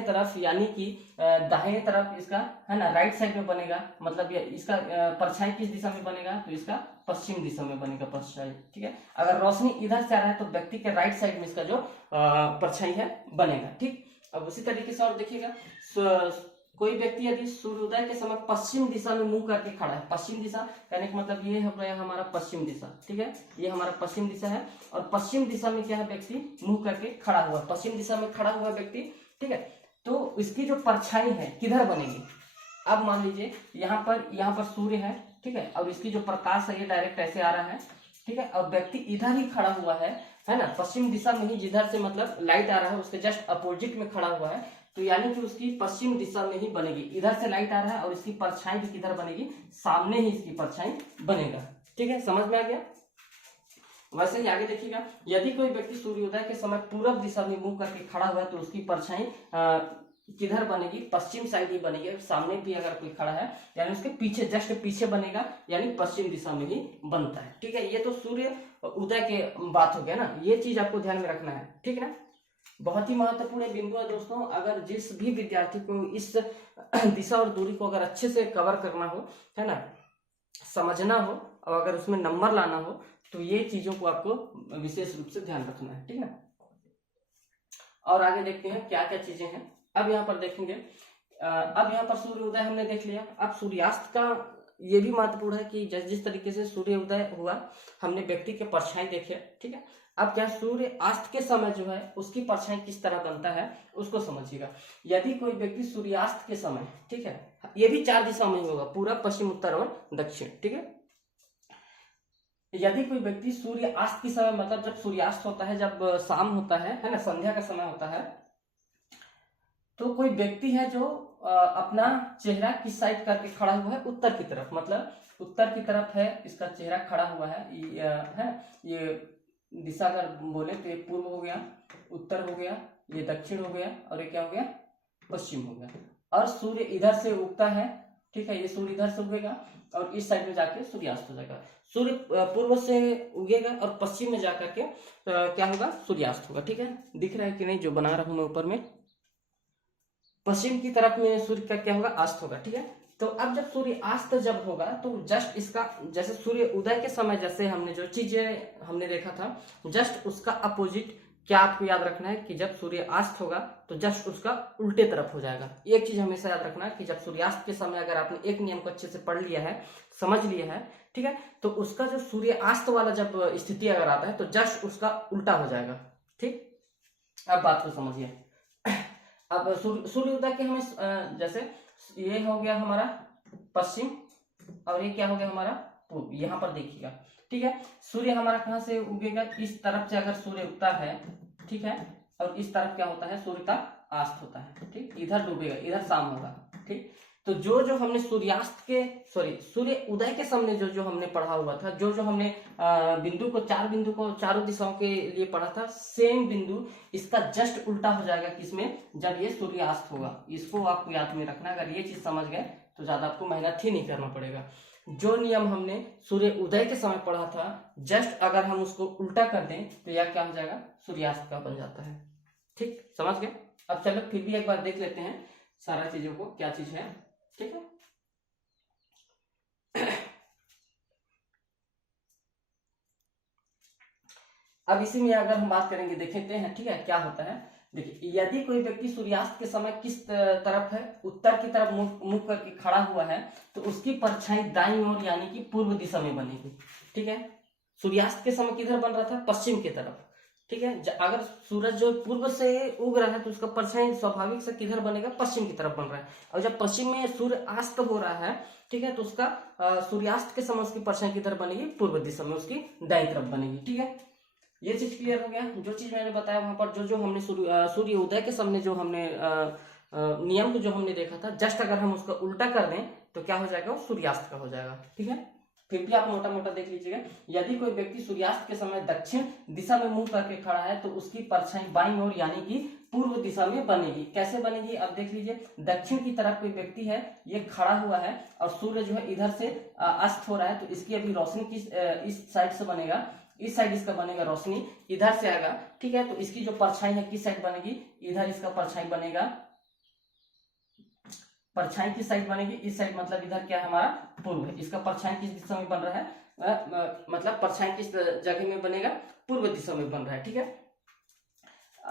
तरफ यानी कि दाहिने तरफ इसका, है ना, राइट साइड में बनेगा। मतलब ये इसका परछाई किस दिशा में बनेगा, तो इसका पश्चिम दिशा में बनेगा परछाई। ठीक है, अगर रोशनी इधर से आ रहा है तो व्यक्ति के राइट साइड में इसका जो परछाई है बनेगा। ठीक, अब उसी तरीके से और देखिएगा, कोई व्यक्ति यदि सूर्योदय के समय पश्चिम दिशा में मुंह करके खड़ा है, पश्चिम दिशा कहने का मतलब ये है हमारा पश्चिम दिशा, ठीक है, ये हमारा पश्चिम दिशा है, और पश्चिम दिशा में क्या है, व्यक्ति मुंह करके खड़ा हुआ, पश्चिम दिशा में खड़ा हुआ व्यक्ति, ठीक है, तो इसकी जो परछाई है किधर बनेगी। अब मान लीजिए यहाँ पर सूर्य है, ठीक है, और इसकी जो प्रकाश है ये डायरेक्ट ऐसे आ रहा है, ठीक है, और व्यक्ति इधर ही खड़ा हुआ है ना, पश्चिम दिशा में ही, जिधर से मतलब लाइट आ रहा है उसके जस्ट अपोजिट में खड़ा हुआ है, तो यानी कि उसकी पश्चिम दिशा में ही बनेगी। इधर से लाइट आ रहा है और इसकी परछाई भी किधर बनेगी, सामने ही इसकी परछाई बनेगा, ठीक है, समझ में आ गया। वैसे ही आगे देखिएगा, यदि कोई व्यक्ति सूर्योदय के समय पूर्व दिशा में मुंह करके खड़ा हुआ है तो उसकी परछाई किधर बनेगी, पश्चिम साइड ही बनेगी। सामने भी अगर कोई खड़ा है यानी उसके पीछे, जस्ट पीछे बनेगा, यानी पश्चिम दिशा में ही बनता है, ठीक है। ये तो सूर्य उदय के बात हो गया ना, ये चीज आपको ध्यान में रखना है, ठीक है ना। बहुत ही महत्वपूर्ण बिंदु है दोस्तों, अगर जिस भी विद्यार्थी को इस दिशा और दूरी को अगर अच्छे से कवर करना हो, है ना, समझना हो, और अगर उसमें नंबर लाना हो, तो ये चीजों को आपको विशेष रूप से ध्यान रखना है, ठीक है। और आगे देखते हैं क्या क्या चीजें हैं। अब यहाँ पर देखेंगे, अब यहाँ पर सूर्योदय हमने देख लिया। अब सूर्यास्त का ये भी महत्वपूर्ण है कि जिस तरीके से सूर्योदय हुआ, हमने व्यक्ति के परछाई देखे, ठीक है। अब क्या सूर्य अस्त के समय जो है उसकी परछाई किस तरह बनता है उसको समझिएगा। यदि कोई व्यक्ति सूर्यास्त के समय, ठीक है, ये भी 4 दिशा में ही होगा, पूरब, पश्चिम, उत्तर और दक्षिण, ठीक है। यदि कोई व्यक्ति सूर्यास्त के समय, मतलब जब सूर्यास्त होता है, जब शाम होता है ना, संध्या का समय होता है, तो कोई व्यक्ति है जो अपना चेहरा किस साइड करके खड़ा हुआ है, उत्तर की तरफ, मतलब उत्तर की तरफ है इसका चेहरा खड़ा हुआ है, ये दिशा अगर बोले तो ये पूर्व हो गया, उत्तर हो गया, ये दक्षिण हो गया, और ये क्या हो गया, पश्चिम हो गया। और सूर्य इधर से उगता है, ठीक है, ये सूर्य इधर से उगेगा और इस साइड में जाके सूर्यास्त हो जाएगा। सूर्य पूर्व से उगेगा और पश्चिम में जाकर के क्या होगा, सूर्यास्त होगा, ठीक है। दिख रहा है कि नहीं जो बना रहा हूं मैं ऊपर में, पश्चिम की तरफ में सूर्य का क्या होगा, अस्त होगा, ठीक है। तो अब जब सूर्य अस्त जब होगा तो जस्ट इसका, जैसे सूर्य उदय के समय जैसे हमने जो चीजें हमने देखा था, जस्ट उसका अपोजिट क्या आपको याद रखना है कि जब सूर्य अस्त होगा तो जस्ट उसका उल्टे तरफ हो जाएगा। एक चीज हमेशा याद रखना है कि जब सूर्यास्त के समय अगर आपने एक नियम को अच्छे से पढ़ लिया है, समझ लिया है, ठीक है, तो उसका जो सूर्यास्त वाला जब स्थिति अगर आता है तो जस्ट उसका उल्टा हो जाएगा, ठीक। अब बात को समझिए। अब सूर्योदय के हमें जैसे ये हो गया हमारा पश्चिम और ये क्या हो गया हमारा पूर्व, यहाँ पर देखिएगा, ठीक है। सूर्य हमारा कहाँ से उगेगा, इस तरफ से अगर सूर्य उगता है, ठीक है, और इस तरफ क्या होता है, सूर्य का अस्त होता है, ठीक, इधर डूबेगा, इधर शाम होगा, ठीक। तो जो हमने सूर्यास्त के सूर्य उदय के सामने जो हमने पढ़ा हुआ था, जो हमने बिंदु को, 4 बिंदु को चारों दिशाओं के लिए पढ़ा था, सेम बिंदु इसका जस्ट उल्टा हो जाएगा किसमें, जब ये सूर्यास्त होगा। इसको आपको याद में रखना, अगर ये चीज समझ गए तो ज्यादा आपको मेहनत ही नहीं करना पड़ेगा। जो नियम हमने सूर्य उदय के समय पढ़ा था, जस्ट अगर हम उसको उल्टा कर दें तो यह क्या हो जाएगा, सूर्यास्त का बन जाता है, ठीक, समझ गए। अब चलो फिर भी एक बार देख लेते हैं सारा चीजों को, क्या चीज है, ठीक है। अब इसी में अगर हम बात करेंगे, देखते हैं, ठीक है, क्या होता है। देखिए, यदि कोई व्यक्ति सूर्यास्त के समय किस तरफ है, उत्तर की तरफ मुख करके खड़ा हुआ है, तो उसकी परछाई दाईं ओर यानी कि पूर्व दिशा में बनेगी, ठीक है। सूर्यास्त के समय किधर बन रहा था, पश्चिम की तरफ, ठीक है। अगर सूरज जो पूर्व से उग रहा है तो उसका परछाई स्वाभाविक से किधर बनेगा, पश्चिम की तरफ बन रहा है। और जब पश्चिम में सूर्य अस्त हो रहा है, ठीक है, तो उसका सूर्यास्त के समय उसकी परछाई किधर बनेगी, पूर्व दिशा में उसकी दाईं तरफ बनेगी, ठीक है। ये चीज क्लियर हो गया। जो चीज मैंने बताया वहां पर जो हमने सूर्य उदय के सामने जो हमने नियम को जो हमने देखा था, जस्ट अगर हम उसका उल्टा कर दें तो क्या हो जाएगा, वो सूर्यास्त का हो जाएगा, ठीक है। फिर भी आप मोटा मोटा देख लीजिएगा। यदि कोई व्यक्ति सूर्यास्त के समय दक्षिण दिशा में मुंह करके खड़ा है तो उसकी परछाई बाईं ओर यानी कि पूर्व दिशा में बनेगी। कैसे बनेगी, अब देख लीजिए। दक्षिण की तरफ कोई व्यक्ति है, ये खड़ा हुआ है और सूर्य जो है इधर से अस्त हो रहा है, तो इसकी अभी रोशनी इस साइड से बनेगा, इस साइड इसका बनेगा, रोशनी इधर से आएगा, ठीक है। तो इसकी जो परछाई है किस साइड बनेगी, इधर इसका परछाई बनेगा, परछाई किस साइड बनेगी, इस साइड, मतलब इधर क्या है हमारा पूर्व है। इसका परछाई किस दिशा में बन रहा है, मतलब परछाई किस जगह में बनेगा, पूर्व दिशा में बन रहा है, ठीक है।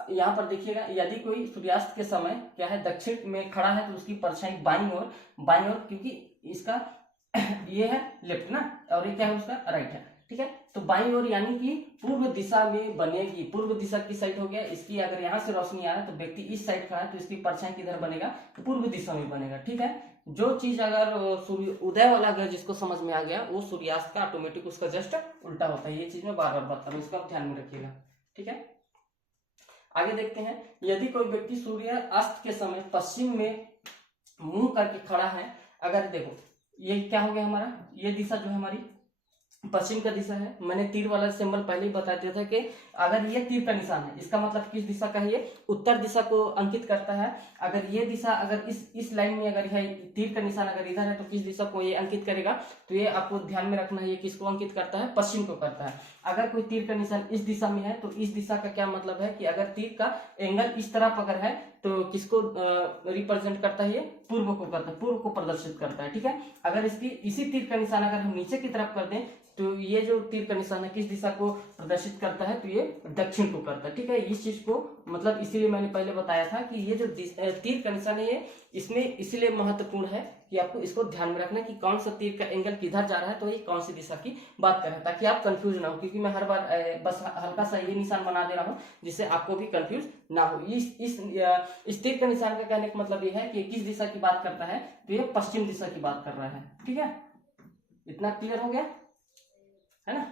यहाँ पर देखिएगा, यदि कोई सूर्यास्त के समय क्या है दक्षिण में खड़ा है तो उसकी परछाई बाईं ओर, क्योंकि इसका ये है लेफ्ट ना, और ये क्या है उसका राइट है, ठीक है। तो बाईं ओर यानी कि पूर्व दिशा में बनेगी। पूर्व दिशा की साइड हो गया इसकी, अगर यहाँ से रोशनी आ रहा है तो व्यक्ति इस साइड खड़ा है तो इसकी परछाई किधर बनेगा, पूर्व दिशा में बनेगा, ठीक है। जो चीज अगर सूर्य उदय वाला अगर जिसको समझ में आ गया, वो सूर्यास्त का ऑटोमेटिक उसका जस्ट उल्टा होता है। ये चीज मैं बार बार बता रहा हूँ, इसका ध्यान में रखिएगा, ठीक है। आगे देखते हैं, यदि कोई व्यक्ति सूर्य अस्त के समय पश्चिम में मुंह करके खड़ा है, अगर देखो ये क्या हो गया हमारा, ये दिशा जो है हमारी पश्चिम का दिशा है। मैंने तीर वाला सिंबल पहले ही बता दिया था कि अगर ये तीर का निशान है, इसका मतलब किस दिशा का है, ये उत्तर दिशा को अंकित करता है। अगर ये दिशा, अगर इस लाइन में अगर है तीर का निशान अगर इधर है तो किस दिशा को ये अंकित करेगा, तो ये आपको ध्यान में रखना है, ये किसको अंकित करता है, पश्चिम को करता है। अगर कोई तीर का निशान इस दिशा में है तो इस दिशा का क्या मतलब है कि अगर तीर का एंगल इस तरफ अगर है तो किसको रिप्रेजेंट करता है, ये पूर्व को करता है, पूर्व को प्रदर्शित करता है, ठीक है। अगर इसकी इसी तीर का निशान अगर हम नीचे की तरफ कर दें तो ये जो तीर का निशान है किस दिशा को प्रदर्शित करता है, तो ये दक्षिण को करता है, ठीक है। इस चीज को मतलब इसीलिए मैंने पहले बताया था कि ये जो तीर का निशान है ये इसमें इसीलिए महत्वपूर्ण है कि आपको इसको ध्यान में रखना कि कौन सा तीर का एंगल किधर जा रहा है, तो ये कौन सी दिशा की बात कर रहा है, ताकि आप कंफ्यूज ना हो। क्योंकि मैं हर बार बस हल्का सा ये निशान बना दे रहा हूँ जिससे आपको भी कंफ्यूज ना हो। इस तीर का निशान का कहने का मतलब ये है कि किस दिशा की बात करता है, तो ये पश्चिम दिशा की बात कर रहा है, ठीक है। इतना क्लियर हो गया है ना।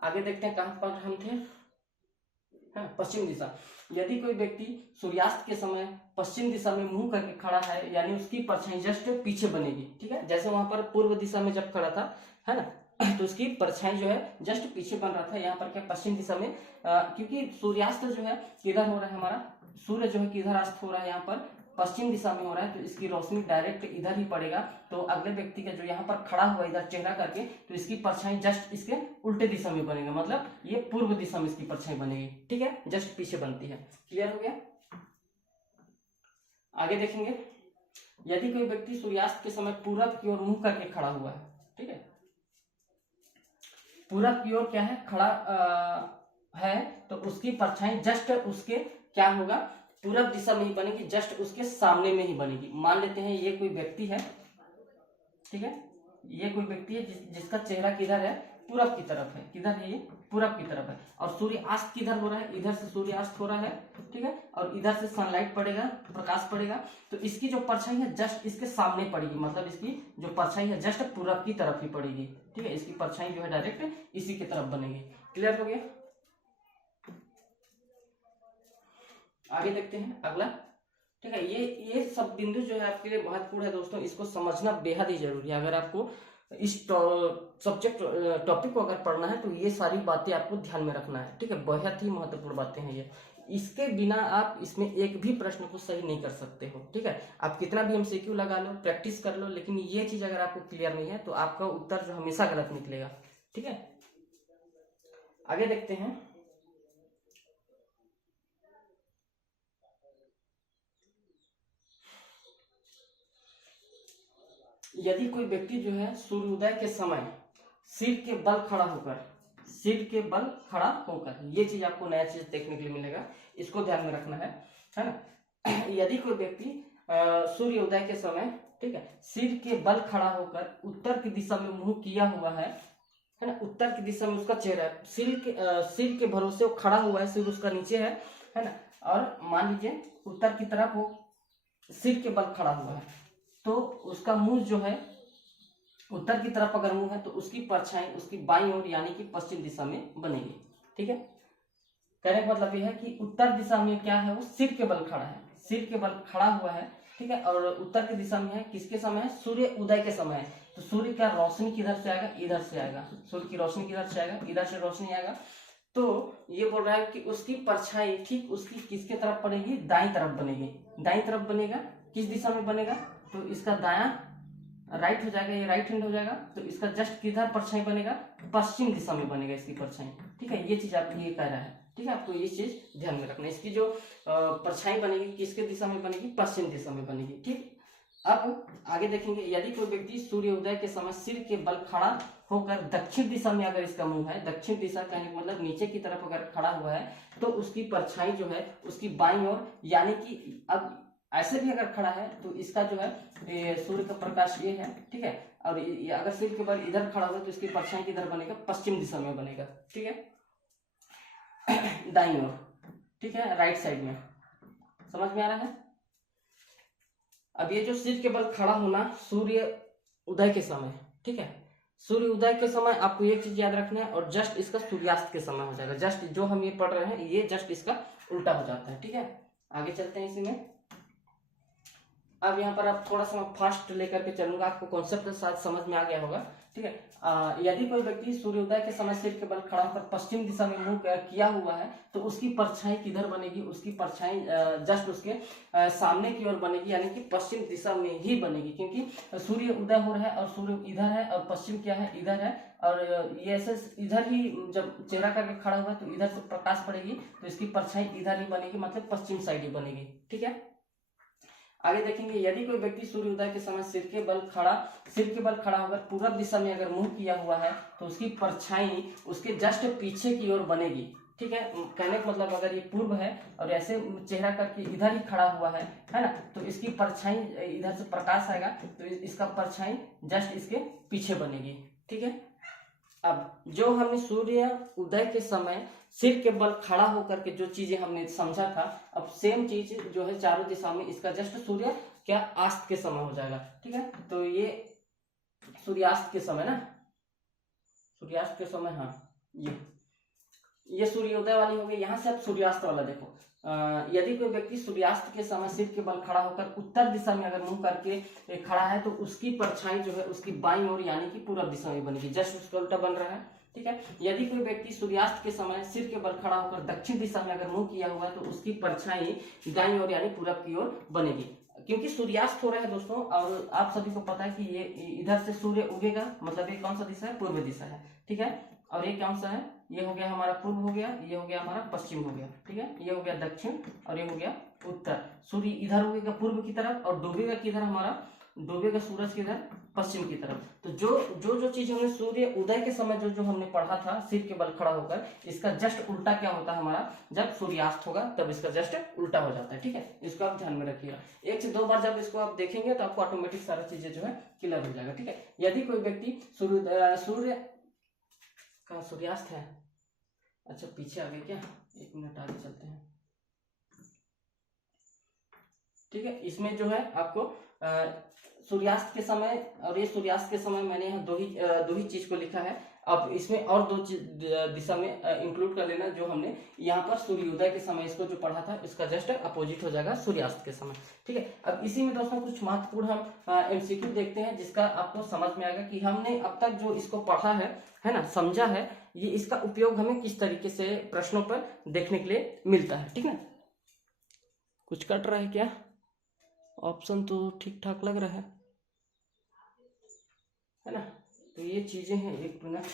आगे देखते हैं कहां पर हम थे, है पश्चिम दिशा। यदि कोई व्यक्ति सूर्यास्त के समय पश्चिम दिशा में मुंह करके खड़ा है, यानी उसकी परछाई जस्ट पीछे बनेगी, ठीक है। जैसे वहां पर पूर्व दिशा में जब खड़ा था, है ना, तो उसकी परछाई जो है जस्ट पीछे बन रहा था। यहाँ पर क्या पश्चिम दिशा में, क्योंकि सूर्यास्त जो है किधर हो रहा है हमारा, सूर्य जो है किधर अस्त हो रहा है, यहाँ पर पश्चिम दिशा में हो रहा है, तो इसकी रोशनी डायरेक्ट इधर ही पड़ेगा। तो अगले व्यक्ति का जो यहाँ पर खड़ा हुआ इधर चेहरा करके, तो इसकी परछाई जस्ट इसके उल्टे दिशा में बनेगा, मतलब ये पूर्व दिशा में इसकी परछाई बनेगी, ठीक है, जस्ट पीछे बनती है। क्लियर हो गया। आगे देखेंगे, यदि कोई व्यक्ति सूर्यास्त के समय पूरब की ओर मुंह करके खड़ा हुआ है, ठीक है, पूरब की ओर क्या है खड़ा है, तो उसकी परछाई जस्ट उसके क्या होगा, पूरब दिशा में ही बनेगी, जस्ट उसके सामने में ही बनेगी। मान लेते हैं ये कोई व्यक्ति है, ठीक है, ये कोई व्यक्ति है जिसका चेहरा किधर है, पूरब की तरफ है। किधर है ये, पूरब की तरफ है। और सूर्य अस्त किधर हो रहा है, इधर से सूर्य अस्त हो रहा है, ठीक है, और इधर से सनलाइट पड़ेगा, प्रकाश पड़ेगा, तो इसकी जो परछाई है जस्ट इसके सामने पड़ेगी, मतलब इसकी जो परछाई है जस्ट पूरब की तरफ ही पड़ेगी, ठीक है। इसकी परछाई जो है डायरेक्ट इसी की तरफ बनेगी। क्लियर हो गया। आगे देखते हैं अगला, ठीक है। ये सब बिंदु जो है आपके लिए महत्वपूर्ण है दोस्तों, इसको समझना बेहद ही जरूरी है। अगर आपको इस सब्जेक्ट टॉपिक को अगर पढ़ना है तो ये सारी बातें आपको ध्यान में रखना है, ठीक है। बहुत ही महत्वपूर्ण बातें हैं ये, इसके बिना आप इसमें एक भी प्रश्न को सही नहीं कर सकते हो, ठीक है। आप कितना भी एमसीक्यू लगा लो, प्रैक्टिस कर लो, लेकिन ये चीज अगर आपको क्लियर नहीं है तो आपका उत्तर जो हमेशा गलत निकलेगा, ठीक है। आगे देखते हैं, यदि कोई व्यक्ति जो है सूर्योदय के समय सिर के बल खड़ा होकर, सिर के बल खड़ा होकर, ये चीज आपको नया चीज देखने के लिए मिलेगा, इसको ध्यान में रखना है ना। यदि कोई व्यक्ति सूर्योदय के समय, ठीक है, सिर के बल खड़ा होकर उत्तर की दिशा में मुंह किया हुआ है ना, उत्तर की दिशा में उसका चेहरा है, सिर के भरोसे वो खड़ा हुआ है, सिर उसका नीचे है ना, और मान लीजिए उत्तर की तरफ वो सिर के बल खड़ा हुआ है, तो उसका मुंह जो है उत्तर की तरफ अगर मुंह है तो उसकी परछाई उसकी बाईं ओर यानी कि पश्चिम दिशा में बनेगी, ठीक है। कहने का मतलब यह है कि उत्तर दिशा में क्या है, वो सिर के बल खड़ा है, सिर के बल खड़ा हुआ है, ठीक है, और उत्तर की दिशा में है, किसके समय है, सूर्य उदय के समय है। तो सूर्य का रोशनी किधर से आएगा, इधर से आएगा, सूर्य की रोशनी किधर से आएगा, इधर से रोशनी आएगा। तो ये बोल रहा है कि उसकी परछाई ठीक उसकी किसके तरफ पड़ेगी, दाईं तरफ बनेगी, दाईं तरफ बनेगा। किस दिशा में बनेगा, तो इसका दायां राइट हो जाएगा, ये राइट हैंड हो जाएगा, तो इसका जस्ट किधर परछाई बनेगा, पश्चिम दिशा में बनेगा इसकी परछाई, ठीक है। ये चीज आपको ये कह रहा है, ठीक है, आपको ये चीज ध्यान में रखना है। इसकी जो परछाई बनेगी किसके दिशा में बनेगी, पश्चिम दिशा में बनेगी, ठीक। अब आगे देखेंगे, यदि कोई व्यक्ति सूर्योदय के समय सिर के बल खड़ा होकर दक्षिण दिशा में अगर इसका मुंह है, दक्षिण दिशा कहने का मतलब नीचे की तरफ अगर खड़ा हुआ है, तो उसकी परछाई जो है उसकी बाईं ओर, यानी कि अब ऐसे भी अगर खड़ा है तो इसका जो है सूर्य का प्रकाश ये है, ठीक है, और अगर सिर के बल इधर खड़ा हुआ तो इसकी परछाई किधर बनेगा, पश्चिम दिशा में बनेगा, ठीक है, दाईं ओर, ठीक है, राइट साइड में। समझ में आ रहा है? अब ये जो सिर के बल खड़ा होना सूर्य उदय के समय, ठीक है, सूर्य उदय के समय आपको एक चीज याद रखना है, और जस्ट इसका सूर्यास्त के समय हो जाएगा। जस्ट जो हम ये पढ़ रहे हैं ये जस्ट इसका उल्टा हो जाता है, ठीक है। आगे चलते हैं इसी में। अब यहाँ पर आप थोड़ा सा फास्ट लेकर के चलूंगा, आपको कॉन्सेप्ट के साथ समझ में आ गया होगा, ठीक है। यदि कोई व्यक्ति सूर्योदय के समय सिर के बल खड़ा होकर पश्चिम दिशा में मुंह किया हुआ है, तो उसकी परछाई किधर बनेगी, उसकी परछाई जस्ट उसके सामने की ओर बनेगी, यानी कि पश्चिम दिशा में ही बनेगी, क्योंकि सूर्य उदय हो रहा है और सूर्य इधर है और पश्चिम क्या है, इधर है, और ये ऐसे इधर ही जब चेहरा करके खड़ा हुआ है तो इधर से प्रकाश पड़ेगी, तो इसकी परछाई इधर ही बनेगी, मतलब पश्चिम साइड ही बनेगी, ठीक है। आगे देखेंगे, यदि कोई व्यक्ति सूर्योदय के समय सिर के बल खड़ा होकर पूरब दिशा में अगर मुंह किया हुआ है, तो उसकी परछाई उसके जस्ट पीछे की ओर बनेगी, ठीक है। कहने का मतलब अगर ये पूर्व है और ऐसे चेहरा करके इधर ही खड़ा हुआ है ना, तो इसकी परछाई इधर से प्रकाश आएगा तो इसका परछाई जस्ट इसके पीछे बनेगी, ठीक है। अब जो हमने सूर्य उदय के समय सिर के बल खड़ा होकर के जो चीजें हमने समझा था, अब सेम चीज जो है चारों दिशा में इसका जस्ट सूर्य क्या अस्त के समय हो जाएगा, ठीक है। तो ये सूर्यास्त के समय ना, सूर्यास्त के समय, हाँ ये सूर्योदय वाली हो गई। यहां से अब सूर्यास्त वाला देखो, यदि कोई व्यक्ति सूर्यास्त के समय सिर के बल खड़ा होकर उत्तर दिशा में अगर मुंह करके खड़ा है, तो उसकी परछाई जो है उसकी बाईं ओर यानी कि पूरब दिशा में बनेगी, जस्ट उसका उल्टा बन रहा है, ठीक है। यदि कोई व्यक्ति सूर्यास्त के समय सिर के बल खड़ा होकर दक्षिण दिशा में अगर मुंह किया हुआ है, तो उसकी परछाई दाईं ओर यानी पूरब की ओर बनेगी, क्योंकि सूर्यास्त हो रहा है दोस्तों, और आप सभी को पता है कि ये इधर से सूर्य उगेगा, मतलब ये कौन सा दिशा है, पूर्व दिशा है, ठीक है। और ये कौन सा है, ये हो गया हमारा पूर्व हो गया, ये हो गया हमारा पश्चिम हो गया, ठीक है, ये हो गया दक्षिण और ये हो गया उत्तर। सूर्य इधर उगेगा पूर्व की तरफ और डूबेगा किधर, हमारा डूबेगा सूरज किधर, पश्चिम की तरफ। तो जो चीज हमने सूर्य उदय के समय जो हमने पढ़ा था सिर के बल खड़ा होकर, इसका जस्ट उल्टा क्या होता है हमारा, जब सूर्यास्त होगा तब इसका जस्ट उल्टा हो जाता है, ठीक है। इसको आप ध्यान में रखिएगा, एक से दो बार जब इसको आप देखेंगे तो आपको ऑटोमेटिक सारा चीजें जो है क्लियर हो जाएगा, ठीक है। यदि कोई व्यक्ति सूर्य का सूर्यास्त है, अच्छा पीछे आ गए क्या, एक मिनट आगे चलते हैं, ठीक है। इसमें जो है आपको सूर्यास्त के समय और ये सूर्यास्त के समय मैंने यहाँ दो ही चीज को लिखा है। अब इसमें और दो दिशा में इंक्लूड कर लेना, जो हमने यहाँ पर सूर्योदय के समय इसको जो पढ़ा था इसका जस्ट अपोजिट हो जाएगा सूर्यास्त के समय, ठीक है। अब इसी में दोस्तों कुछ महत्वपूर्ण हम एमसीक्यू देखते हैं, जिसका आपको समझ में आएगा कि हमने अब तक जो इसको पढ़ा है ना, समझा है, ये इसका उपयोग हमें किस तरीके से प्रश्नों पर देखने के लिए मिलता है, ठीक है। कुछ कट रहा है क्या, ऑप्शन तो ठीक ठाक लग रहा है ना। तो ये चीजें हैं, एक मिनट,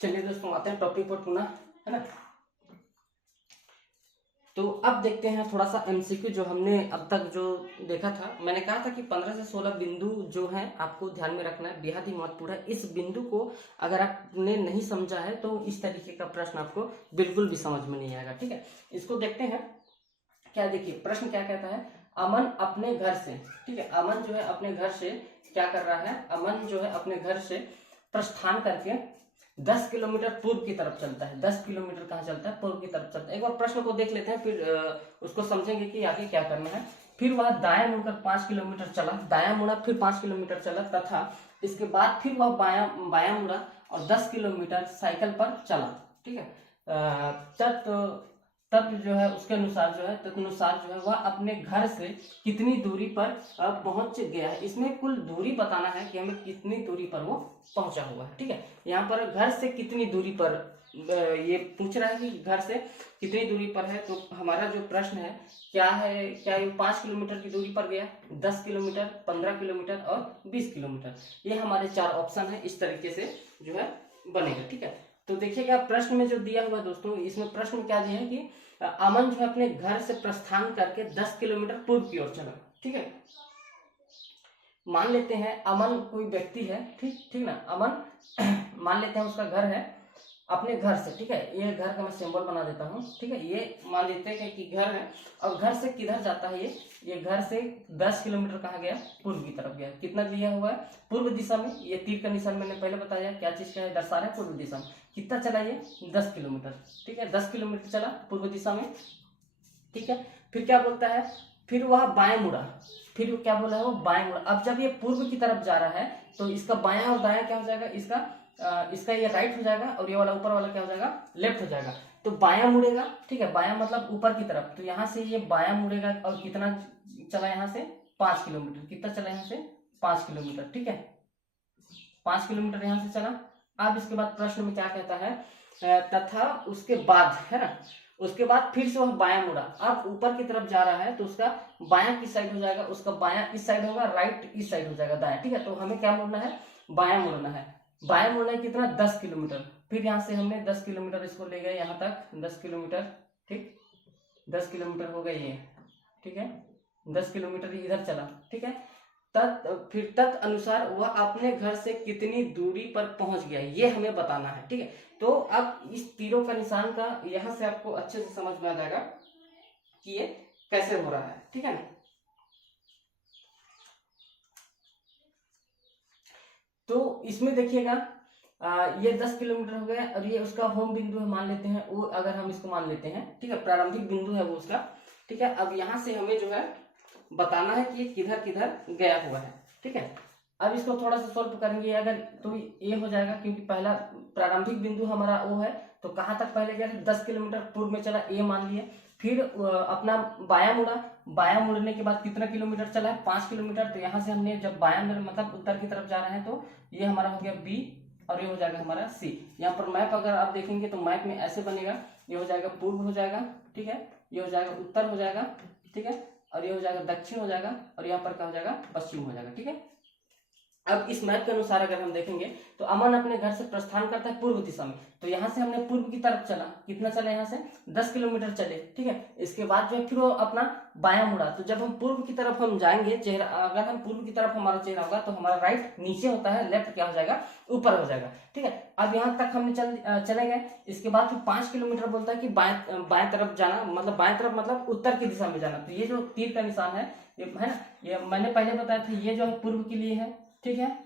चलिए दोस्तों आते हैं टॉपिक पर पुनः, है ना। तो अब देखते हैं थोड़ा सा एमसीक्यू जो हमने अब तक जो देखा था। मैंने कहा था कि 15 से 16 बिंदु जो हैं आपको ध्यान में रखना है, बेहद ही महत्वपूर्ण है। इस बिंदु को अगर आपने नहीं समझा है तो इस तरीके का प्रश्न आपको बिल्कुल भी समझ में नहीं आएगा, ठीक है। इसको देखते हैं, क्या देखिए प्रश्न क्या कहता है, अमन अपने घर से, ठीक है, अमन जो है अपने घर से क्या कर रहा है, अमन जो है अपने घर से प्रस्थान करके 10 किलोमीटर पूर्व की तरफ चलता है। 10 किलोमीटर कहाँ चलता है, पूर्व की तरफ चलता है। एक बार प्रश्न को देख लेते हैं, फिर उसको समझेंगे कि आगे क्या करना है। फिर वह दायां मुड़कर 5 किलोमीटर चला, दायां मुड़ा फिर 5 किलोमीटर चला, तथा इसके बाद फिर वह बायां मुड़ा और 10 किलोमीटर साइकिल पर चला, ठीक है। तब जो है उसके अनुसार जो है, तदनुसार जो है वह अपने घर से कितनी दूरी पर पहुंच गया है। इसमें कुल दूरी बताना है कि हमें कितनी दूरी पर वो पहुंचा हुआ है, ठीक है। यहाँ पर घर से कितनी दूरी पर ये पूछ रहा है कि घर से कितनी दूरी पर है। तो हमारा जो प्रश्न है क्या है, क्या ये 5 किलोमीटर की दूरी पर गया, 10 किलोमीटर, 15 किलोमीटर और 20 किलोमीटर। ये हमारे 4 ऑप्शन है, इस तरीके से जो है बनेगा, ठीक है। तो देखिएगा प्रश्न में जो दिया हुआ है दोस्तों, इसमें प्रश्न में क्या दिया है कि अमन जो है अपने घर से प्रस्थान करके 10 किलोमीटर पूर्व की ओर चला, ठीक है। मान लेते हैं अमन कोई व्यक्ति है, ठीक ना, अमन मान लेते हैं उसका घर है अपने घर से, ठीक है। ये घर का मैं सिंबल बना देता हूँ, ठीक है। ये मान लेते हैं कि घर है, और घर से किधर जाता है ये घर से 10 किलोमीटर कहाँ गया, पूर्व की तरफ गया। कितना लिया हुआ है, पूर्व दिशा में। ये तीर का निशान मैंने पहले बताया क्या चीज का है, दर्शा रहा है पूर्व दिशा में। कितना चला ये, 10 किलोमीटर, ठीक है। 10 किलोमीटर चला पूर्व दिशा में, ठीक है। फिर क्या बोलता है, फिर वह बाएं मुड़ा, फिर क्या बोला है वो बाएं मुड़ा। अब जब ये पूर्व की तरफ जा रहा है तो इसका बायां और दायां क्या हो जाएगा, इसका ये राइट हो जाएगा और ये वाला ऊपर वाला क्या हो जाएगा, लेफ्ट हो जाएगा। तो बायां मुड़ेगा, ठीक है, बायां मतलब ऊपर की तरफ। तो यहाँ से ये बायां मुड़ेगा और कितना चला यहाँ से, 5 किलोमीटर। कितना चला यहाँ से, 5 किलोमीटर, ठीक है। 5 किलोमीटर यहाँ से चला। अब इसके बाद प्रश्न में क्या कहता है, तथा उसके बाद, है ना, उसके बाद फिर से वह बायां मुड़ा। अब ऊपर की तरफ जा रहा है तो उसका बायां किस साइड हो जाएगा, उसका बायां इस साइड होगा, राइट इस साइड हो जाएगा, दायां, ठीक है। तो हमें क्या मुड़ना है, बायां मुड़ना है। बायां मुड़ना है कितना, 10 किलोमीटर। फिर यहाँ से हमने 10 किलोमीटर इसको ले गए यहाँ तक, 10 किलोमीटर, ठीक, 10 किलोमीटर हो गए ये, ठीक है। 10 किलोमीटर इधर चला, ठीक है। फिर अनुसार वह अपने घर से कितनी दूरी पर पहुंच गया, ये हमें बताना है, ठीक है। तो अब इस तीरों का निशान का यहां से आपको अच्छे से समझ में आ जाएगा कि ये कैसे हो रहा है, ठीक है ना। तो इसमें देखिएगा ये 10 किलोमीटर हो गया और ये उसका होम बिंदु है, मान लेते हैं वो, अगर हम इसको मान लेते हैं, ठीक है, प्रारंभिक बिंदु है वो उसका, ठीक है। अब यहां से हमें जो है बताना है कि ये किधर किधर गया हुआ है, ठीक है। अब इसको थोड़ा सा सॉल्व करेंगे, अगर तो ये हो जाएगा, क्योंकि पहला प्रारंभिक बिंदु हमारा वो है, तो कहाँ तक पहले गया, 10 किलोमीटर पूर्व में चला, ये मान लिए। फिर अपना बायां मुड़ा, बायां मुड़ने के बाद कितना किलोमीटर चला है, 5 किलोमीटर। तो यहाँ से हमने जब बायां मतलब उत्तर की तरफ जा रहे हैं, तो ये हमारा हो गया बी और ये हो जाएगा हमारा सी। यहाँ पर मैप अगर आप देखेंगे तो मैप में ऐसे बनेगा, ये हो जाएगा पूर्व हो जाएगा, ठीक है, ये हो जाएगा उत्तर हो जाएगा, ठीक है, और ये हो जाएगा दक्षिण हो जाएगा, और यहाँ पर क्या हो जाएगा, पश्चिम हो जाएगा, ठीक है। अब इस मैप के अनुसार अगर हम देखेंगे तो अमन अपने घर से प्रस्थान करता है पूर्व दिशा में। तो यहाँ से हमने पूर्व की तरफ चला, कितना चला, यहाँ से 10 किलोमीटर चले, ठीक है। इसके बाद जो है फिर वो अपना बायां मुड़ा। तो जब हम पूर्व की तरफ हम जाएंगे, चेहरा अगर हम पूर्व की तरफ हमारा चेहरा होगा तो हमारा राइट नीचे होता है, लेफ्ट क्या हो जाएगा, ऊपर हो जाएगा, ठीक है। अब यहाँ तक हमने चले गए। इसके बाद फिर 5 किलोमीटर बोलता है कि बाएं तरफ जाना, मतलब बाएं तरफ मतलब उत्तर की दिशा में जाना। तो ये जो तीर का निशान है, ये है ना, ये मैंने पहले बताया था, ये जो है पूर्व के लिए है, ठीक है,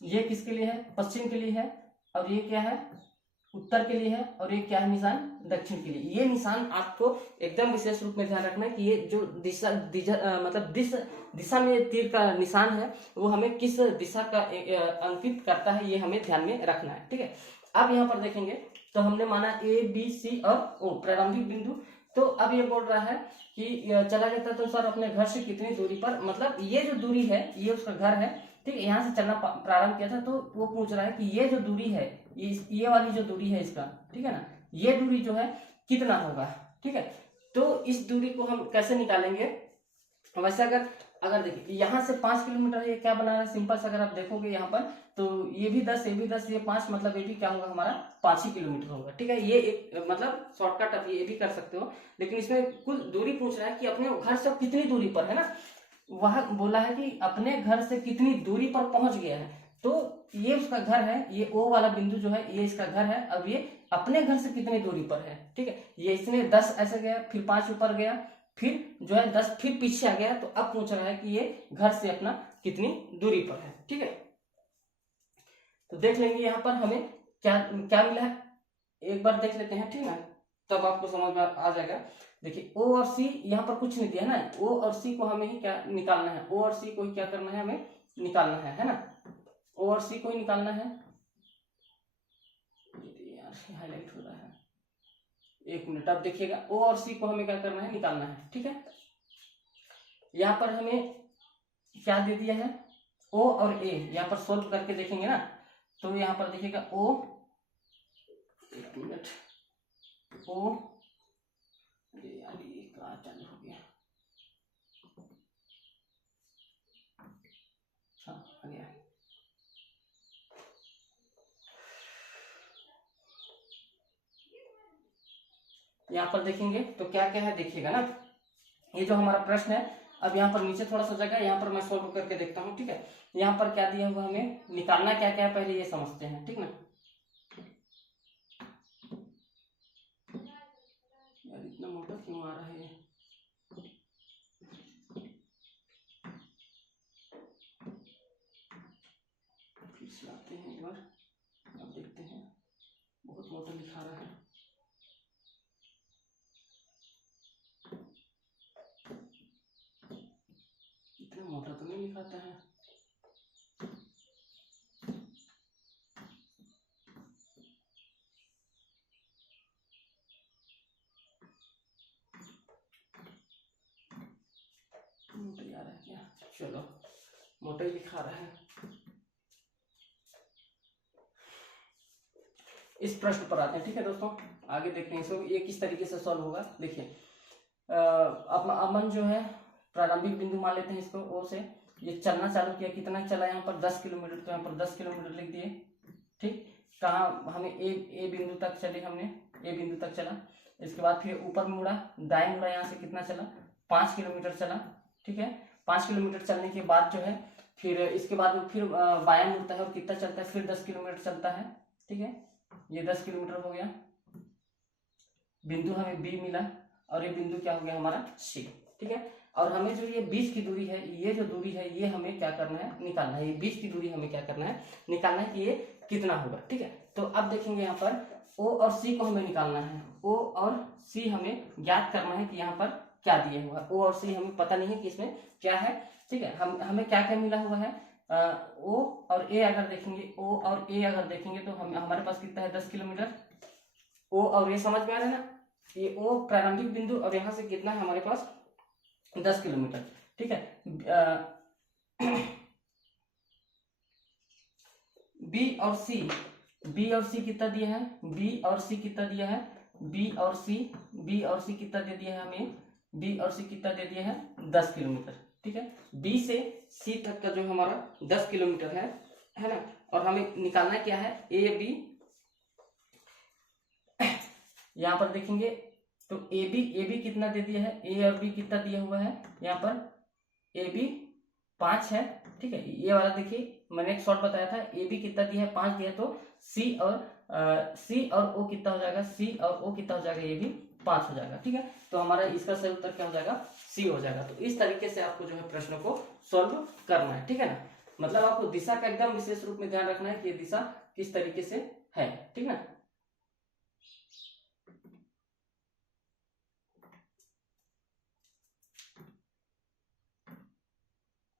ये किसके लिए है, पश्चिम के लिए है, और ये क्या है, उत्तर के लिए है, और ये क्या है निशान, दक्षिण के लिए। ये निशान आपको एकदम विशेष रूप में ध्यान रखना है कि ये जो मतलब दिशा में तीर का निशान है वो हमें किस दिशा का अंकित करता है, ये हमें ध्यान में रखना है, ठीक है। अब यहाँ पर देखेंगे तो हमने माना ए बी सी और ओ प्रारंभिक बिंदु। तो अब ये बोल रहा है कि चला गया था तो सर अपने घर से कितनी दूरी पर, मतलब ये जो दूरी है ये उसका घर है, ठीक है, यहाँ से चलना प्रारंभ किया था। तो वो पूछ रहा है कि ये जो दूरी है, ये वाली जो दूरी है इसका, ठीक है ना, ये दूरी जो है कितना होगा, ठीक है। तो इस दूरी को हम कैसे निकालेंगे, वैसे अगर देखिए यहाँ से 5 किलोमीटर ये क्या बना रहा है, सिंपल से अगर आप देखोगे यहाँ पर तो ये भी 10, ये भी 10, ये 5, मतलब ये भी क्या होगा हमारा 5 ही किलोमीटर होगा, ठीक है। ये एक मतलब शॉर्टकट आप ये भी कर सकते हो, लेकिन इसमें कुल दूरी पूछ रहा है कि अपने घर से कितनी दूरी पर है ना, वह बोला है कि अपने घर से कितनी दूरी पर पहुंच गया है। तो ये उसका घर है, ये ओ वाला बिंदु जो है ये इसका घर है। अब ये अपने घर से कितनी दूरी पर है, ठीक है, ये इसने 10 ऐसे गया, फिर 5 ऊपर गया, फिर जो है 10 फिर पीछे आ गया, तो अब पूछ रहा है कि ये घर से अपना कितनी दूरी पर है। ठीक है, तो देख लेंगे यहाँ पर हमें क्या क्या मिला है, एक बार देख लेते हैं, ठीक ना, तब आपको समझ में आ जाएगा। देखिए ओ और सी यहाँ पर कुछ नहीं दिया है ना, ओ और सी को हमें ही क्या निकालना है, ओ और सी को ही क्या करना है, हमें निकालना है ना, ओ और सी को ही निकालना है। यार हाईलाइट हो रहा है, एक मिनट, अब देखिएगा ओ और सी को हमें क्या करना है, निकालना है। ठीक है, यहाँ पर हमें क्या दे दिया है, ओ और ए, यहाँ पर सोल्व करके देखेंगे ना, तो यहाँ पर देखिएगा ओ, एक मिनट, ओ, यार ये कहाँ चालू हो गया, हाँ आ गया। यहाँ पर देखेंगे तो क्या क्या है, देखिएगा ना, ये जो हमारा प्रश्न है, अब यहाँ पर नीचे थोड़ा सा जगह, यहाँ पर मैं सोल्व करके देखता हूँ। ठीक है, यहाँ पर क्या दिया हुआ, हमें निकालना क्या क्या है पहले ये समझते हैं। ठीक ना, यार इतना मोटा क्यों आ रहा है, फिर से आते हैं एक बार, अब देखते हैं, बहुत मोटा लिखा रहा है। इतना मोटा तो नहीं लिखाता है, मोटा आ रहा है क्या, चलो मोटा ही लिखा रहा है। इस प्रश्न पर आते हैं। ठीक है दोस्तों, आगे देखते हैं इसको ये किस तरीके से सॉल्व होगा। देखिए अपना अमन जो है प्रारंभिक बिंदु मान लेते हैं इसको, ओ से ये चलना चालू किया, कितना चला यहाँ पर 10 किलोमीटर, तो यहाँ पर 10 किलोमीटर लिख दिए। ठीक, कहाँ हमें ए बिंदु तक चले, हमने ए बिंदु तक चला, इसके बाद फिर ऊपर मुड़ा, दाएं मुड़ा, यहाँ से कितना चला, 5 किलोमीटर चला। ठीक है, 5 किलोमीटर चलने के बाद जो है फिर इसके बाद फिर बायां मुड़ता है और कितना चलता है, फिर 10 किलोमीटर चलता है। ठीक है, ये 10 किलोमीटर हो गया, बिंदु हमें बी मिला, और ये बिंदु क्या हो गया हमारा सी। ठीक है, और हमें जो ये 20 की दूरी है, ये जो दूरी है ये हमें क्या करना है, निकालना है। ये 20 की दूरी हमें क्या करना है, निकालना है कि ये कितना होगा। ठीक है, तो अब देखेंगे यहाँ पर ओ और सी को हमें निकालना है, ओ और सी हमें ज्ञात करना है कि यहाँ पर क्या दिया हुआ है। ओ और सी हमें पता नहीं है कि इसमें क्या है। ठीक है, हमें क्या क्या मिला हुआ है, ओ और ए अगर देखेंगे, ओ और ए अगर देखेंगे तो हमारे पास कितना है, 10 किलोमीटर। ओ और ए समझ में आ रहा है ना, ये ओ प्रारंभिक बिंदु, और यहाँ से कितना है हमारे पास 10 किलोमीटर। ठीक है, बी और सी, बी और सी कितना दिया है, बी और सी कितना दिया है, बी और सी कितना दे दिया है हमें, बी और सी कितना दे दिया है, 10 किलोमीटर। ठीक है, बी से सी तक का जो हमारा 10 किलोमीटर है ना, और हमें निकालना क्या है, ए बी। यहाँ पर देखेंगे तो ए बी कितना दे दिया है, ए और बी कितना दिया हुआ है, यहाँ पर ए बी 5 है। ठीक है, ये वाला देखिए मैंने एक शॉर्ट बताया था, ए बी कितना दिया है, 5 दिया, तो सी और ओ कितना हो जाएगा, सी और ओ कितना हो जाएगा, ये भी 5 हो जाएगा। ठीक है, तो हमारा इसका सही उत्तर क्या हो जाएगा, सी हो जाएगा। तो इस तरीके से आपको जो है प्रश्न को सॉल्व करना है। ठीक है ना, मतलब आपको दिशा का एकदम विशेष रूप में ध्यान रखना है कि ये दिशा किस तरीके से है। ठीक है,